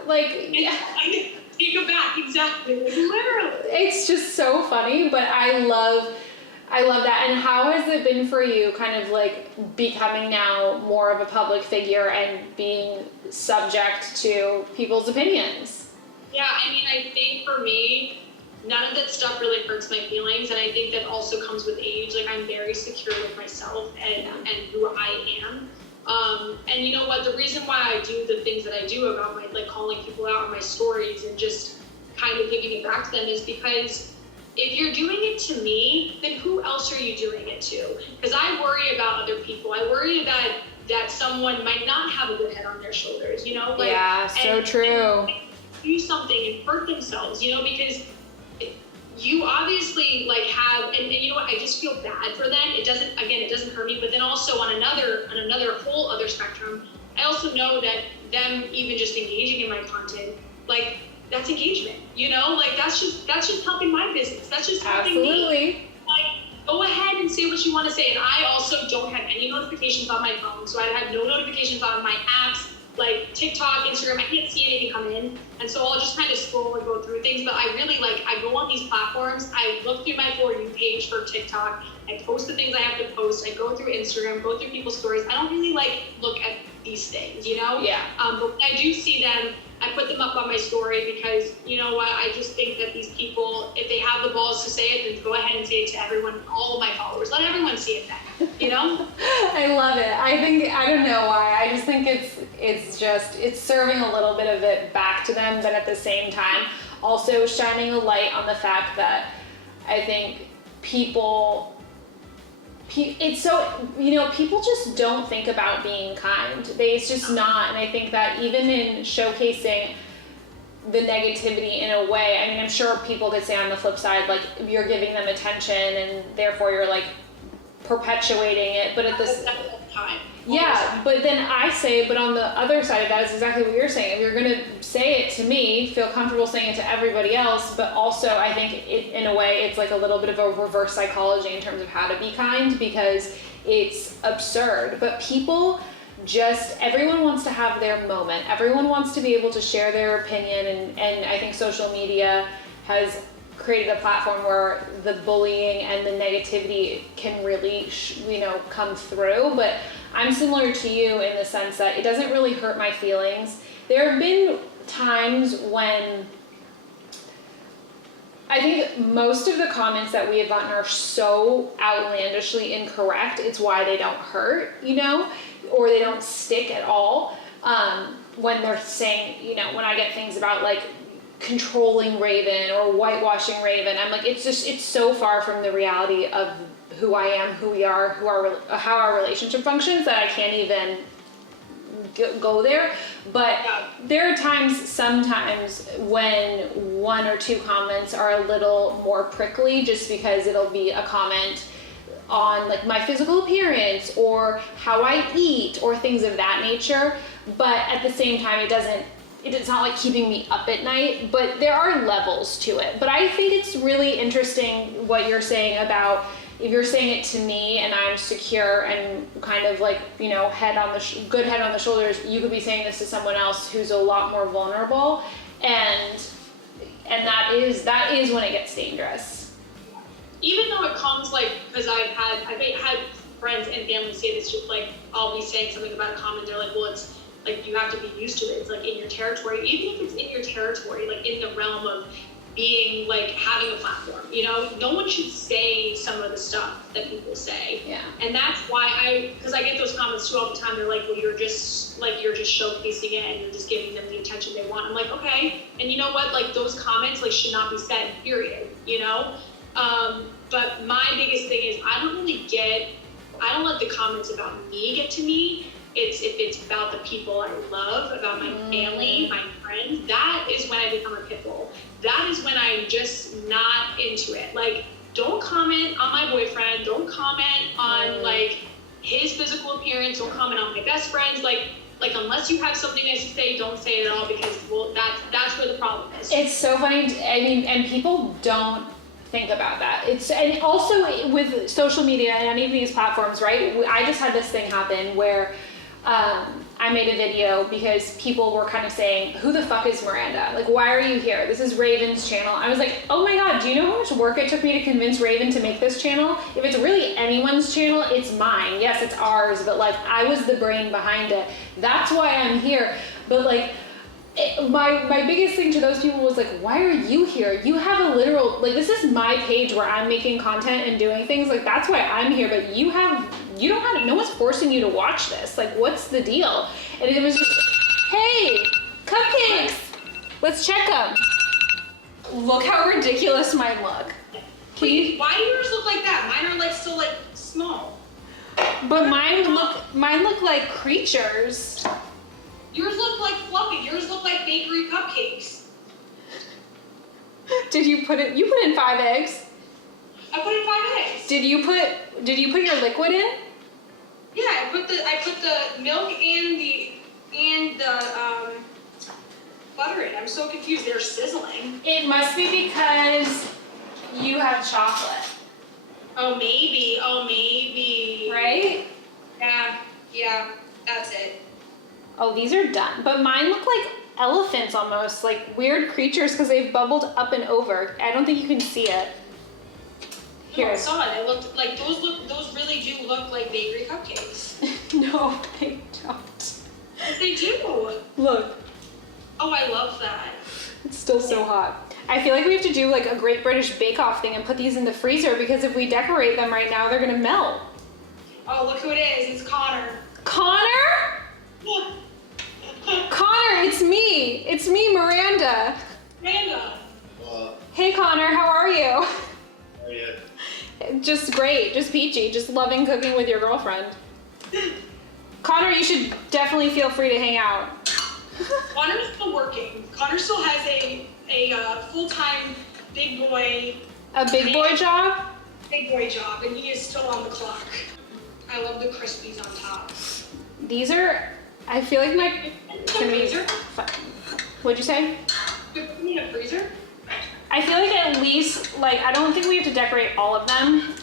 Take a bath, exactly. Literally. It's just so funny, but I love that. And how has it been for you kind of like becoming now more of a public figure and being subject to people's opinions? Yeah, I mean, I think for me, none of that stuff really hurts my feelings, and I think that also comes with age. Like, I'm very secure with myself and who I am. And you know what? The reason why I do the things that I do about my, like, calling people out on my stories and just kind of giving it back to them is because if you're doing it to me, then who else are you doing it to? Because I worry about other people. I worry that someone might not have a good head on their shoulders, you know? Like, yeah, so true. And do something and hurt themselves, you know, because you obviously like have, and you know what, I just feel bad for them. It doesn't hurt me, but then also on another whole other spectrum, I also know that them even just engaging in my content, like, that's engagement, you know, like that's just helping my business. That's just helping me. Like, go ahead and say what you want to say. And I also don't have any notifications on my phone, so I have no notifications on my apps, like TikTok, Instagram. I can't see anything come in, and so I'll just kind of scroll and go through things. But I really I go on these platforms, I look through my For You page for TikTok, I post the things I have to post, I go through Instagram, go through people's stories. I don't really look at these things, you know? Yeah. But when I do see them, I put them up on my story because, you know what, I just think that these people, if they have the balls to say it, then go ahead and say it to everyone, all of my followers. Let everyone see it then, you know? I love it. I don't know why. I just think it's serving a little bit of it back to them, but at the same time, also shining a light on the fact that I think it's so, you know, people just don't think about being kind. It's just not. And I think that even in showcasing the negativity in a way, I mean, I'm sure people could say on the flip side, like, you're giving them attention and therefore you're like perpetuating it. But at this time. Yeah, but then I say, but on the other side of that is exactly what you're saying. If you're going to say it to me, feel comfortable saying it to everybody else, but also I think in a way it's like a little bit of a reverse psychology in terms of how to be kind, because it's absurd. But people everyone wants to have their moment. Everyone wants to be able to share their opinion, and I think social media has created a platform where the bullying and the negativity can really, come through. But I'm similar to you in the sense that it doesn't really hurt my feelings. There have been times when I think most of the comments that we have gotten are so outlandishly incorrect, it's why they don't hurt, or they don't stick at all. When they're saying, when I get things about like controlling Raven or whitewashing Raven, I'm like, it's so far from the reality of who I am, who we are, how our relationship functions, that I can't even go there. But there are sometimes when one or two comments are a little more prickly, just because it'll be a comment on like my physical appearance or how I eat or things of that nature. But at the same time, it's not like keeping me up at night, but there are levels to it. But I think it's really interesting what you're saying about, if you're saying it to me and I'm secure and kind of like, head on the shoulders, you could be saying this to someone else who's a lot more vulnerable. And that is when it gets dangerous. even though it comes like, because I've had friends and family say this, just like, I'll be saying something about a comment, they're like, well, it's like, you have to be used to it. It's like in your territory, even if it's in your territory, like in the realm of being like having a platform, you know, no one should say some of the stuff that people say. Yeah. And that's why because I get those comments too all the time. They're like, well, you're just showcasing it and you're just giving them the attention they want. I'm like, okay. And you know what? Like those comments like should not be said, period, you know? But my biggest thing is I don't let the comments about me get to me. If it's about the people I love, about my family, my friends, that is when I become a pit bull. That is when I'm just not into it. Like, don't comment on my boyfriend. Don't comment on like his physical appearance. Don't comment on my best friends. Like unless you have something nice to say, don't say it at all because well, that's where the problem is. It's so funny. I mean, and people don't think about that. And also with social media and any of these platforms, right? I just had this thing happen where I made a video because people were kind of saying, who the fuck is Miranda? Like, why are you here? This is Raven's channel. I was like, oh my God, do you know how much work it took me to convince Raven to make this channel? If it's really anyone's channel, it's mine. Yes, it's ours, but like, I was the brain behind it. That's why I'm here. But like, my biggest thing to those people was like, why are you here? You have a literal, like, this is my page where I'm making content and doing things. Like, that's why I'm here, but you don't have, no one's forcing you to watch this. Like, what's the deal? And it was just, hey, cupcakes, let's check them. Look how ridiculous mine look. Wait, why do yours look like that? Mine are like still like small. But mine look like creatures. Yours look like fluffy. Yours look like bakery cupcakes. You put in 5 eggs? I put in 5 eggs. Did you put your liquid in? Yeah, I put the milk and the butter in. I'm so confused. They're sizzling. It must be because you have chocolate. Oh maybe. Right? Yeah, that's it. Oh, these are done. But mine look like elephants almost, like weird creatures because they've bubbled up and over. I don't think you can see it. Here. No, I saw it. It looked like those really do look like bakery cupcakes. No, they don't. Yes, they do. Look. Oh, I love that. It's still so hot. I feel like we have to do like a Great British Bake Off thing and put these in the freezer because if we decorate them right now, they're gonna melt. Oh, look who it is. It's Connor. Connor? Connor, it's me. It's me, Miranda. Miranda. Hey, Connor, how are you? Oh, yeah. Just great, just peachy, just loving cooking with your girlfriend. Connor, you should definitely feel free to hang out. Connor's still working. Connor still has a full-time big boy. A big boy job? Big boy job, and he is still on the clock. I love the Crispies on top. These are, I feel like my, gonna be freezer? fun. What'd you say? You put me in a freezer? I feel like at least, like, I don't think we have to decorate all of them.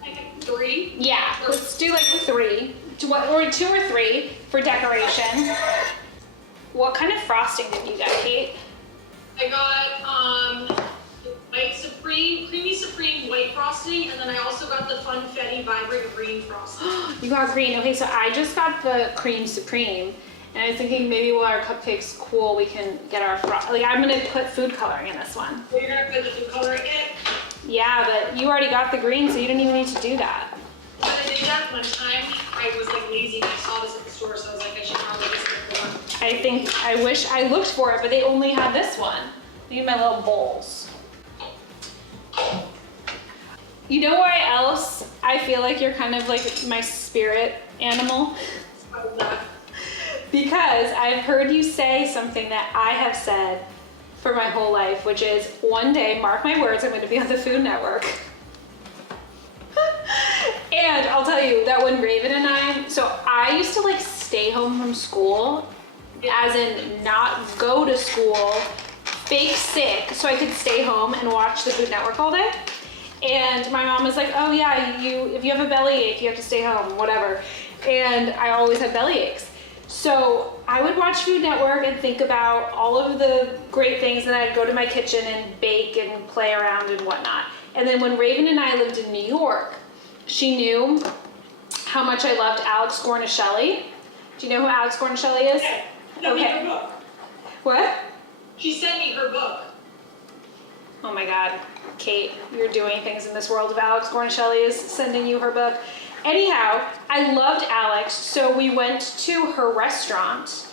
Like 3? Yeah, let's do like 3. Or 2 or 3 for decoration. What kind of frosting did you get, Kate? I got creamy supreme white frosting, and then I also got the Funfetti vibrant green frosting. You got green. Okay, so I just got the cream supreme. And I was thinking maybe while our cupcake's cool, we can get our like I'm gonna put food coloring in this one. So you're gonna put the food coloring in it? Yeah, but you already got the green, so you didn't even need to do that. But I did that one time. I was like lazy and I saw this at the store, so I was like, I should probably just get the one. I wish I looked for it, but they only had this one. I need my little bowls. You know why else I feel like you're kind of like my spirit animal? Because I've heard you say something that I have said for my whole life, which is one day, mark my words, I'm going to be on the Food Network. And I'll tell you that when Raven and I used to like stay home from school, as in not go to school, fake sick, so I could stay home and watch the Food Network all day. And my mom was like, oh yeah, if you have a bellyache, you have to stay home, whatever. And I always had belly aches. So I would watch Food Network and think about all of the great things, and I'd go to my kitchen and bake and play around and whatnot. And then when Raven and I lived in New York, she knew how much I loved Alex Gornishelli. Do you know who Alex Gornishelli is? Yeah. Send me her book. What? She sent me her book. Oh my God, Kate, you're doing things in this world of Alex Gornishelli is sending you her book. Anyhow, I loved Alex, so we went to her restaurant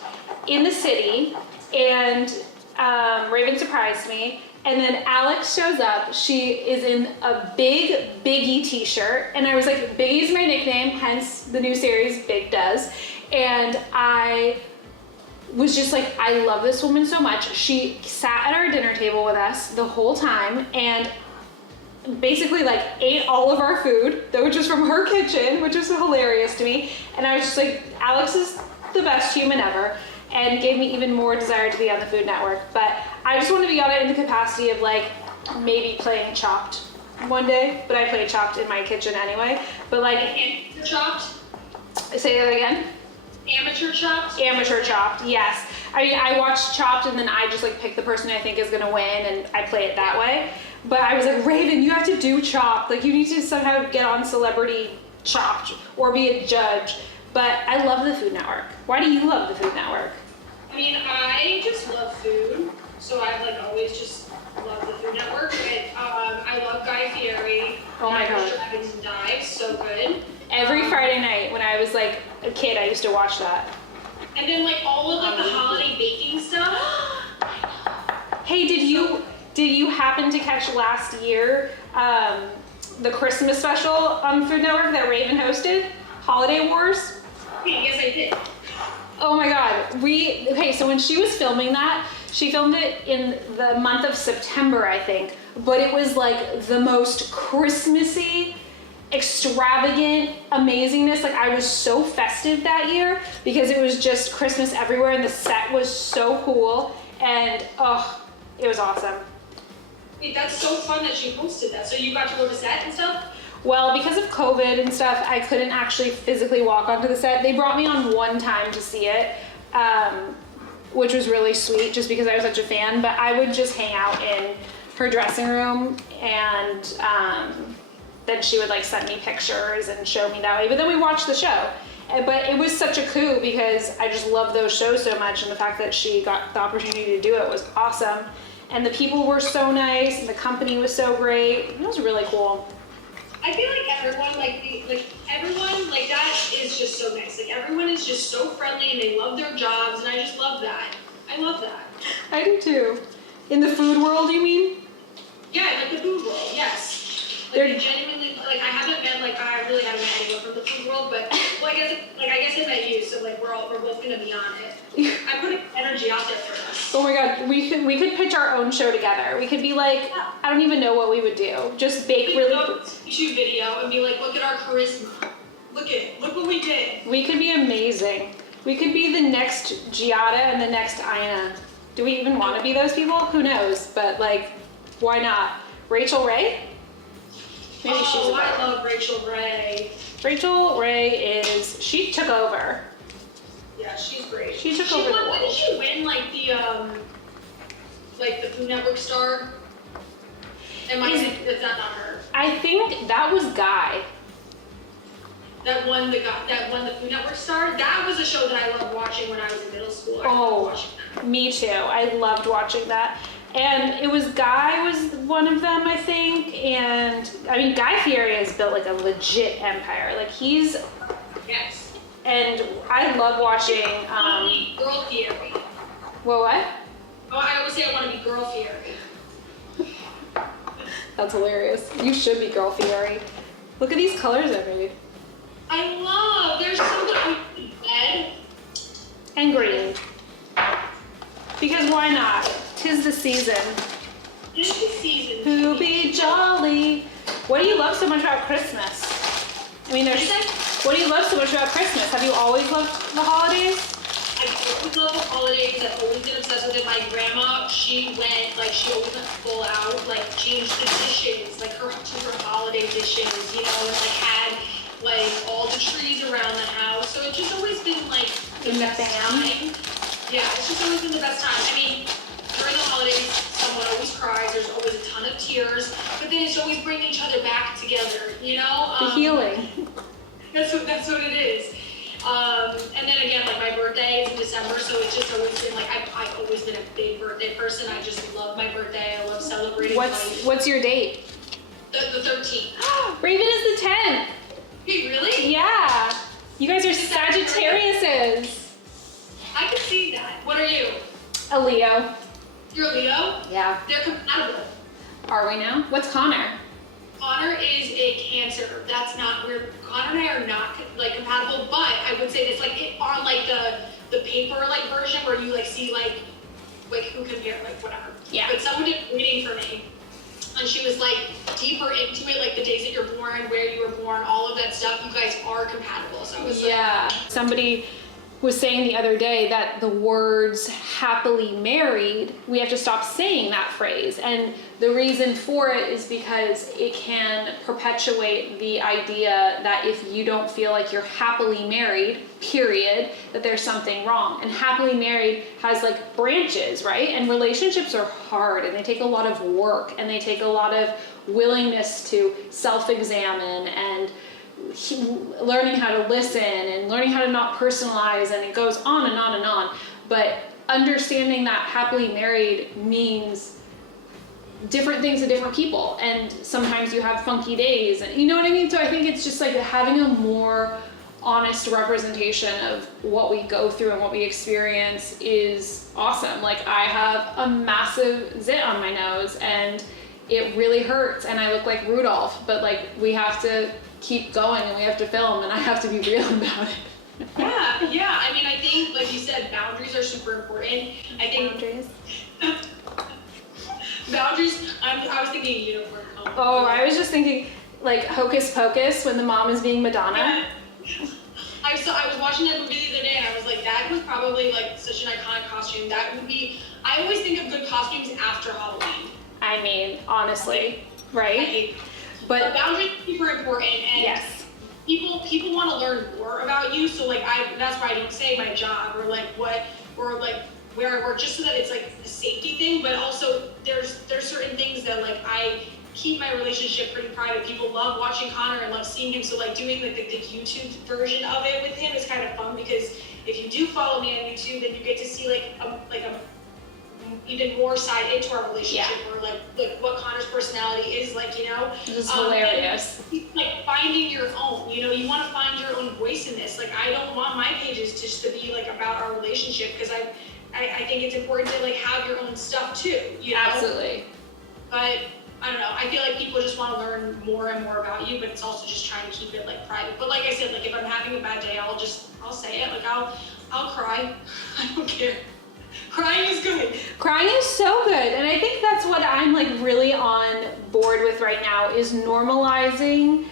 in the city, and Raven surprised me, and then Alex shows up. She is in a big Biggie t-shirt, and I was like, Biggie's my nickname, hence the new series, Big Does, and I was just like, I love this woman so much. She sat at our dinner table with us the whole time, and basically like ate all of our food that was just from her kitchen, which was hilarious to me. And I was just like, Alex is the best human ever, and gave me even more desire to be on the Food Network. But I just want to be on it in the capacity of like maybe playing Chopped one day, but I play Chopped in my kitchen anyway. But like, Amateur Chopped? say that again? Amateur Chopped? Amateur Chopped, yes. I mean, I watch Chopped and then I just like pick the person I think is gonna win and I play it that way. But I was like, Raven, you have to do Chopped. Like, you need to somehow get on Celebrity Chopped or be a judge. But I love the Food Network. Why do you love the Food Network? I mean, I just love food, so I've like always just loved the Food Network. And I love Guy Fieri. Oh my God. Dragons and Dives, so good. Every Friday night when I was like a kid, I used to watch that. And then like all of like the holiday baking stuff. Hey, did you happen to catch last year the Christmas special on Food Network that Raven hosted? Holiday Wars? Yes, I did. Oh my God, okay, so when she was filming that, she filmed it in the month of September, I think, but it was like the most Christmassy, extravagant amazingness. Like, I was so festive that year because it was just Christmas everywhere and the set was so cool, and oh, it was awesome. Wait, that's so fun that she hosted that. So you got to go to set and stuff? Well, because of COVID and stuff, I couldn't actually physically walk onto the set. They brought me on one time to see it, which was really sweet just because I was such a fan, but I would just hang out in her dressing room, and then she would like send me pictures and show me that way, but then we watched the show. But it was such a coup because I just love those shows so much, and the fact that she got the opportunity to do it was awesome. And the people were so nice, and the company was so great. It was really cool. I feel like everyone like that is just so nice. Like everyone is just so friendly and they love their jobs, and I just love that. I love that. I do too. In the food world, you mean? Yeah, like the food world, yes. Like They're they genuinely, like I haven't met, like I really haven't met anyone from the food world, but well, I guess I met you, so like we're both gonna be on it. I'm putting energy out there for us. Oh my God, we could pitch our own show together. We could be like, I don't even know what we would do. Just bake We really. could go YouTube video and be like, look at our charisma. Look what we did. We could be amazing. We could be the next Giada and the next Ina. Do we even want to be those people? Who knows? But like, why not? Rachel Ray? Maybe she's a I love Rachel Ray. Rachel Ray she took over. Yeah, she's great. She took over the When world. did she win like the Food Network star? That's not her. I think that was Guy. That won the Food Network star. That was a show that I loved watching when I was in middle school. I loved watching that. Me too. I loved watching that. And it was Guy was one of them, I think. And I mean, Guy Fieri has built like a legit empire. Like he's, Yes. and I love watching. Girl Fieri. What? Oh, I always say I want to be Girl Fieri. That's hilarious. You should be Girl Fieri. Look at these colors I made. I love. There's something red. And green. Because why not? 'Tis the season. This is season. To be jolly. What do you love so much about Christmas? I mean, what do you love so much about Christmas? Have you always loved the holidays? I always love the holidays. I've always been obsessed with it. My grandma, she always went full out, like changed the dishes, like her holiday dishes, you know, and like had like all the trees around the house. So it's just always been like In the fam. time. Yeah, it's just always been the best time. I mean, during the holidays, someone always cries. There's always a ton of tears, but then it's always bringing each other back together. You know, The healing. That's what it is. And then again, like my birthday is in December, so it's just always been like I've always been a big birthday person. I just love my birthday. I love celebrating life. What's your date? The 13th. Raven is the 10th. Hey, really? Yeah. You guys are Sagittariuses. I can see that. What are you? A Leo. You're a Leo? Yeah. They're compatible. Are we now? What's Connor? Connor is a Cancer. That's not we're Connor and I are not like compatible, but I would say it's like it on like the paper like version where you like see like who compare like whatever. Yeah. But someone did reading for me, and she was like deeper into it, like the days that you're born, where you were born, all of that stuff. You guys are compatible. So I was like, Somebody was saying the other day that the words happily married, we have to stop saying that phrase. And the reason for it is because it can perpetuate the idea that if you don't feel like you're happily married, period, that there's something wrong. And happily married has like branches, right? And relationships are hard and they take a lot of work and they take a lot of willingness to self-examine and learning how to listen and learning how to not personalize, and it goes on and on and on. But understanding that happily married means different things to different people, and sometimes you have funky days, and you know what I mean? So I think it's just like having a more honest representation of what we go through and what we experience is awesome. Like I have a massive zit on my nose and it really hurts and I look like Rudolph, but like we have to keep going and we have to film and I have to be real about it. yeah. I mean, I think, like you said, boundaries are super important. I think boundaries. I was thinking unicorn. Oh, I was just thinking like Hocus Pocus when the mom is being Madonna. I was watching that movie the other day and I was like, that was probably like such an iconic costume. That would be. I always think of good costumes after Halloween. I mean, honestly, right? But boundaries are super important, and yes, people want to learn more about you. So like that's why I don't say my job or like what or like where I work, just so that it's like a safety thing. But also there's certain things that like I keep my relationship pretty private. People love watching Connor and love seeing him. So like doing like the YouTube version of it with him is kind of fun, because if you do follow me on YouTube, then you get to see like a even more side into our relationship, or like what Connor's personality is like, you know. This is hilarious. Like finding your own, you know, you want to find your own voice in this. Like I don't want my pages just to be like about our relationship, because I think it's important to like have your own stuff too, you know. Absolutely. But I don't know, I feel like people just want to learn more and more about you, but it's also just trying to keep it like private. But like I said, like if I'm having a bad day, I'll say it. Like I'll cry. I don't care. Crying is good. Crying is so good. And I think that's what I'm like really on board with right now, is normalizing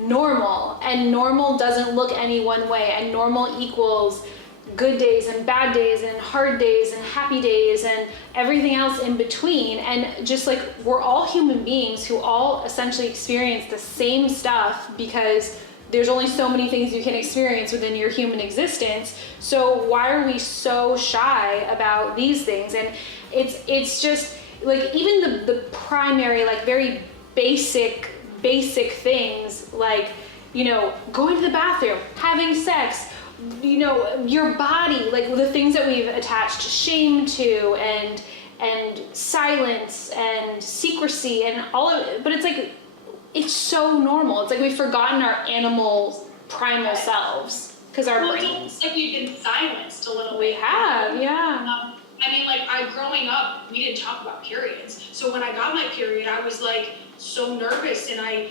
normal. And normal doesn't look any one way. And normal equals good days and bad days and hard days and happy days and everything else in between. And just like we're all human beings who all essentially experience the same stuff, because there's only so many things you can experience within your human existence. So why are we so shy about these things? And it's just like even the primary, like very basic things, like, you know, going to the bathroom, having sex, you know, your body, like the things that we've attached shame to and silence and secrecy and all of it. But it's like, it's so normal. It's like we've forgotten our animal primal selves, because our brains. It's like we've been silenced a little bit. We have, yeah. I mean, like growing up, we didn't talk about periods. So when I got my period, I was like so nervous, and I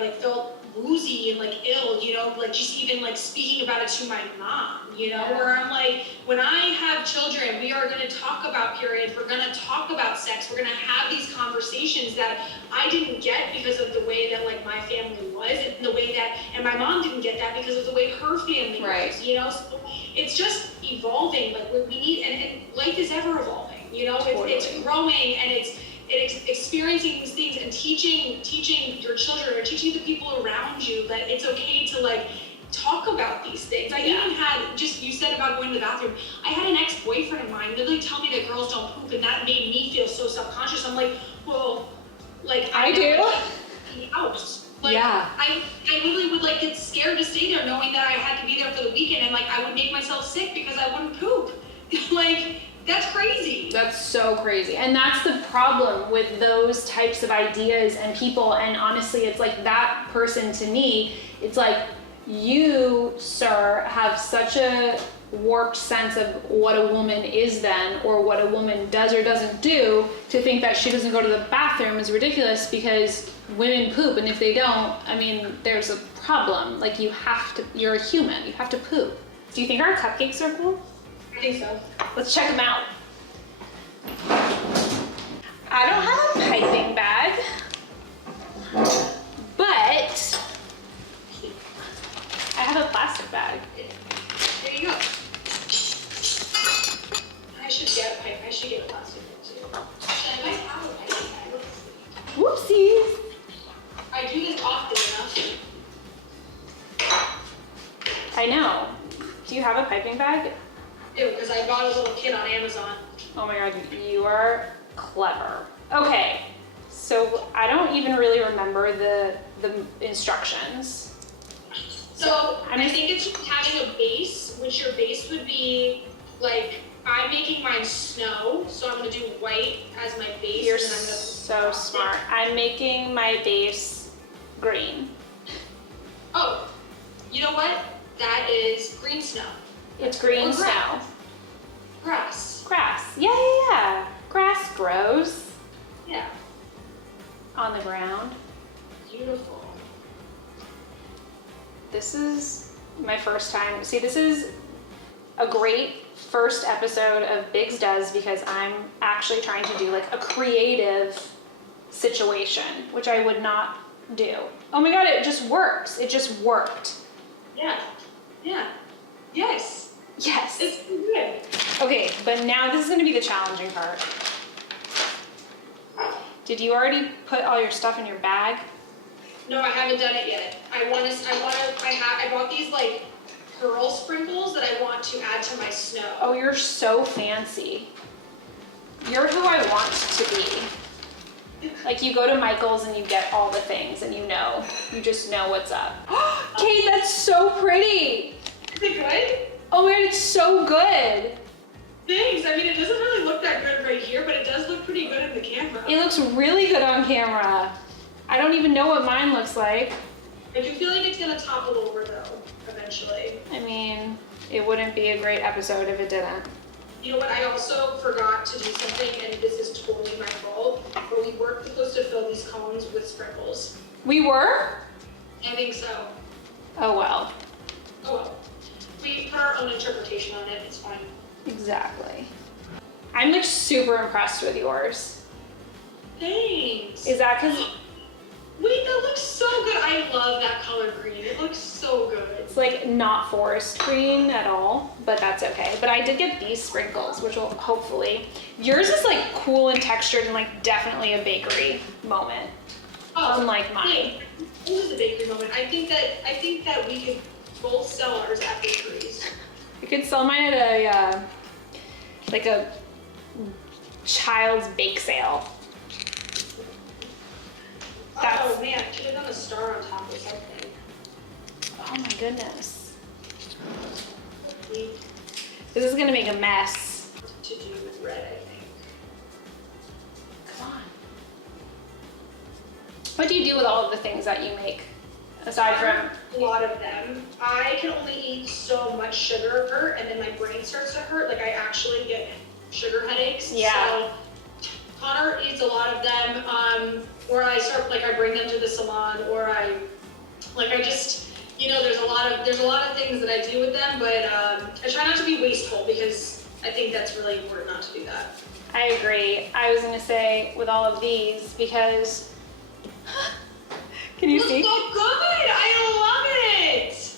like felt woozy and like ill, you know, like just even like speaking about it to my mom, you know, where I'm like, when I have children, we are going to talk about periods, we're going to talk about sex, we're going to have these conversations that I didn't get because of the way that like my family was, and the way that, and my mom didn't get that because of the way her family was, you know. So it's just evolving, like we need, and life is ever evolving, you know. It's growing, and it's experiencing these things and teaching your children, or teaching the people around you that it's okay to like talk about these things. I even had, just you said about going to the bathroom, I had an ex-boyfriend of mine literally tell me that girls don't poop, and that made me feel so self-conscious. I'm like, well, like I do. Out. Like, Yeah. I literally would like get scared to stay there knowing that I had to be there for the weekend, and like I would make myself sick because I wouldn't poop. Like, that's crazy. That's so crazy. And that's the problem with those types of ideas and people. And honestly, it's like that person to me, it's like, you, sir, have such a warped sense of what a woman is then, or what a woman does or doesn't do, to think that she doesn't go to the bathroom is ridiculous, because women poop, and if they don't, I mean, there's a problem. Like, you have to, you're a human, you have to poop. Do you think our cupcakes are cool? I think so. Let's check them out. I don't have a piping bag, but I have a plastic bag. There you go. I should get a pipe. I should get a plastic one too. I might have a piping bag. Let's see. Whoopsies. I do this often enough. I know. Do you have a piping bag? Ew, because I bought a little kit on Amazon. Oh my god, you are clever. Okay, so I don't even really remember the instructions. So I think it's just having a base, which your base would be like, I'm making mine snow, so I'm gonna do white as my base. You're and then I'm so smart. I'm making my base green. Oh, you know what? That is green snow. It's green Or snow. Grass. Grass. Yeah. Grass grows Yeah. on the ground. Beautiful. This is my first time. See, this is a great first episode of Biggs Does, because I'm actually trying to do like a creative situation, which I would not do. Oh my god, it just works. It just worked. Yeah. Yeah. Yes. Yes. It's good. Okay, but now this is going to be the challenging part. Did you already put all your stuff in your bag? No, I haven't done it yet. I bought these like pearl sprinkles that I want to add to my snow. Oh, you're so fancy. You're who I want to be. Like, you go to Michael's and you get all the things, and you just know what's up. Kate, that's so pretty. Is it good? Oh my god, it's so good. Thanks. I mean, it doesn't really look that good right here, but it does look pretty good in the camera. It looks really good on camera. I don't even know what mine looks like. I do feel like it's gonna topple over though, eventually. I mean, it wouldn't be a great episode if it didn't. You know what? I also forgot to do something, and this is totally my fault. But we were supposed to fill these cones with sprinkles. We were? I think so. Oh well. Oh well. We put our own interpretation on it. It's fine. Exactly. I'm like super impressed with yours. Thanks. Is that because Wait, that looks so good. I love that color green. It looks so good. it's like not forest green at all, but that's okay. But I did get these sprinkles, which will hopefully, yours is like cool and textured and like definitely a bakery moment, unlike mine. Wait, this is a bakery moment. I think that we could both sell ours at bakeries. You could sell mine at a like a child's bake sale. Oh man, should have done a star on top or something. Oh my goodness. This is gonna make a mess. To do with red, I think. Come on. What do you do with all of the things that you make? Aside from, A lot of them. I can only eat so much sugar, and then my brain starts to hurt. Like I actually get sugar headaches. Yeah. So Connor eats a lot of them. Or I bring them to the salon, or I just, there's a lot of things that I do with them, but I try not to be wasteful, because I think that's really important not to do that. I agree. I was gonna say with all of these, because, can you Looks see? so good! I love it!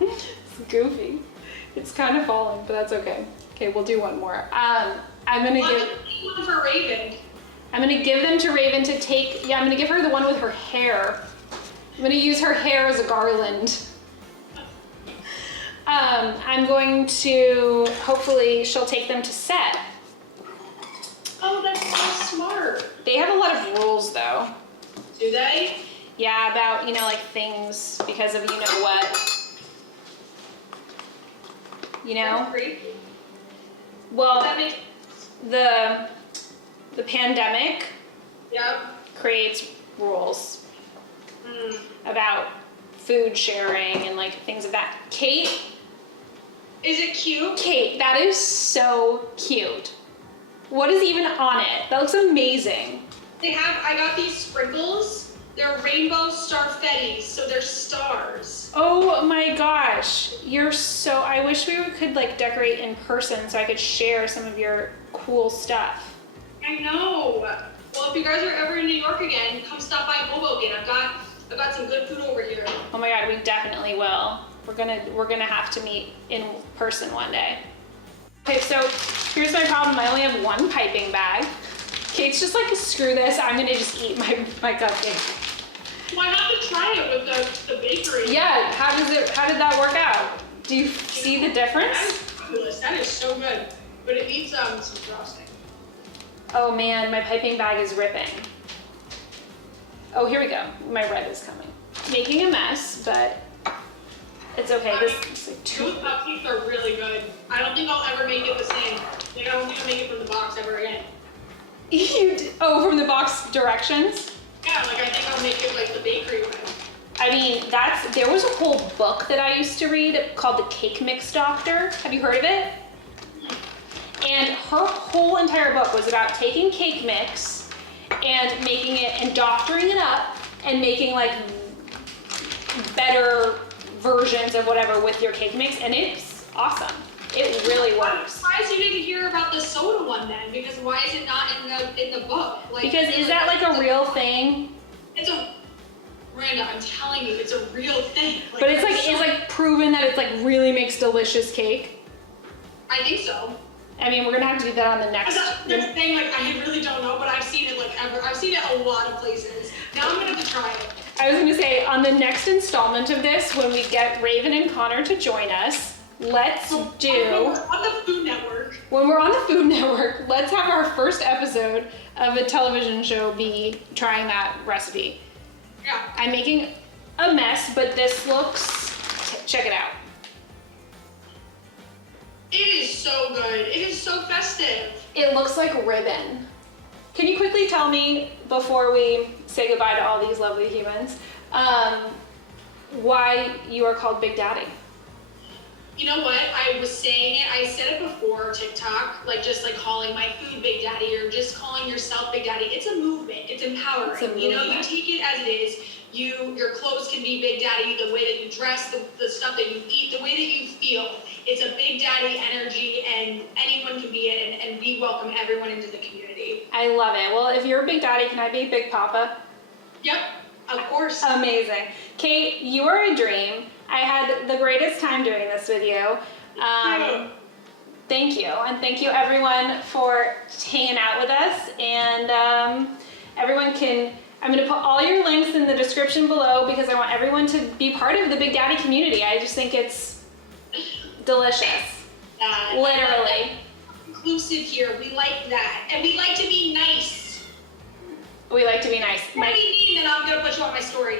It's goofy. It's kind of falling, but that's okay. Okay, we'll do one more. I'm gonna One for Raven. give them to Raven to take. Yeah, I'm gonna give her the one with her hair. I'm gonna use her hair as a garland. I'm going to, hopefully she'll take them to set. Oh, that's so smart. They have a lot of rules though. Do they? Yeah, about, you know, like things because of you know what. You know? That's crazy. Well, That makes. the pandemic Yep. creates rules Mm. about food sharing and like things of that. Kate, Is it cute? that is so cute. What is even on it? That looks amazing. I got these sprinkles. They're rainbow starfettis, so they're stars. Oh my gosh, I wish we could like decorate in person so I could share some of your cool stuff. I know. Well, if you guys are ever in New York again, come stop by Hoboken. I've got some good food over here. Oh my god, we definitely will. We're gonna have to meet in person one day. Okay, so here's my problem. I only have one piping bag. Kate's just like, screw this, I'm gonna just eat my cupcake. Well, I have to try it with the bakery. Yeah, how did that work out? Do you see the difference? That is fabulous. That is so good. But it needs some frosting. Oh man, my piping bag is ripping. Oh, here we go. My red is coming. Making a mess, but it's okay. This is like Those cupcakes are really good. I don't think I'll ever make it the same. Like, I don't think I'll make it from the box ever again. Oh, from the box directions? Yeah, like I think I'll make it like the bakery one. I mean, there was a whole book that I used to read called The Cake Mix Doctor. Have you heard of it? And her whole entire book was about taking cake mix and making it and doctoring it up and making like better versions of whatever with your cake mix, and it's awesome. It really I'm works. surprised you didn't hear about the soda one then, because why is it not in the book? Like, Because is that like a real thing? Miranda, I'm telling you, it's a real thing. But it's like proven that it's like really makes delicious cake. I think so. I mean, we're gonna have to do that on the next. There's a thing like I really don't know, but I've seen it I've seen it a lot of places. Now I'm gonna have to try it. I was gonna say on the next installment of this, when we get Raven and Connor to join us, let's do. On the Food Network. When we're on the Food Network, let's have our first episode of a television show be trying that recipe. Yeah. I'm making a mess, but this looks. Check it out. It is so good. It is so festive. It looks like ribbon. Can you quickly tell me, before we say goodbye to all these lovely humans, why you are called Big Daddy? You know what? I was saying it. I said it before TikTok, like just like calling my food Big Daddy or just calling yourself Big Daddy. It's a movement. It's empowering. It's a You know, you movement. take it as it is. Your clothes can be Big Daddy. The way that you dress, the stuff that you eat, the way that you feel. It's a Big Daddy energy, and anyone can be it. And we welcome everyone into the community. I love it. Well, if you're Big Daddy, can I be Big Papa? Yep, of course. Amazing. Kate, you are a dream. I had the greatest time doing this with you. Thank you. And thank you everyone for hanging out with us. And everyone can, I'm gonna put all your links in the description below because I want everyone to be part of the Big Daddy community. I just think it's delicious. Literally. Inclusive here. We like that. And we like to be nice. We like to be nice. If you be mean, then I'm gonna put you on my story.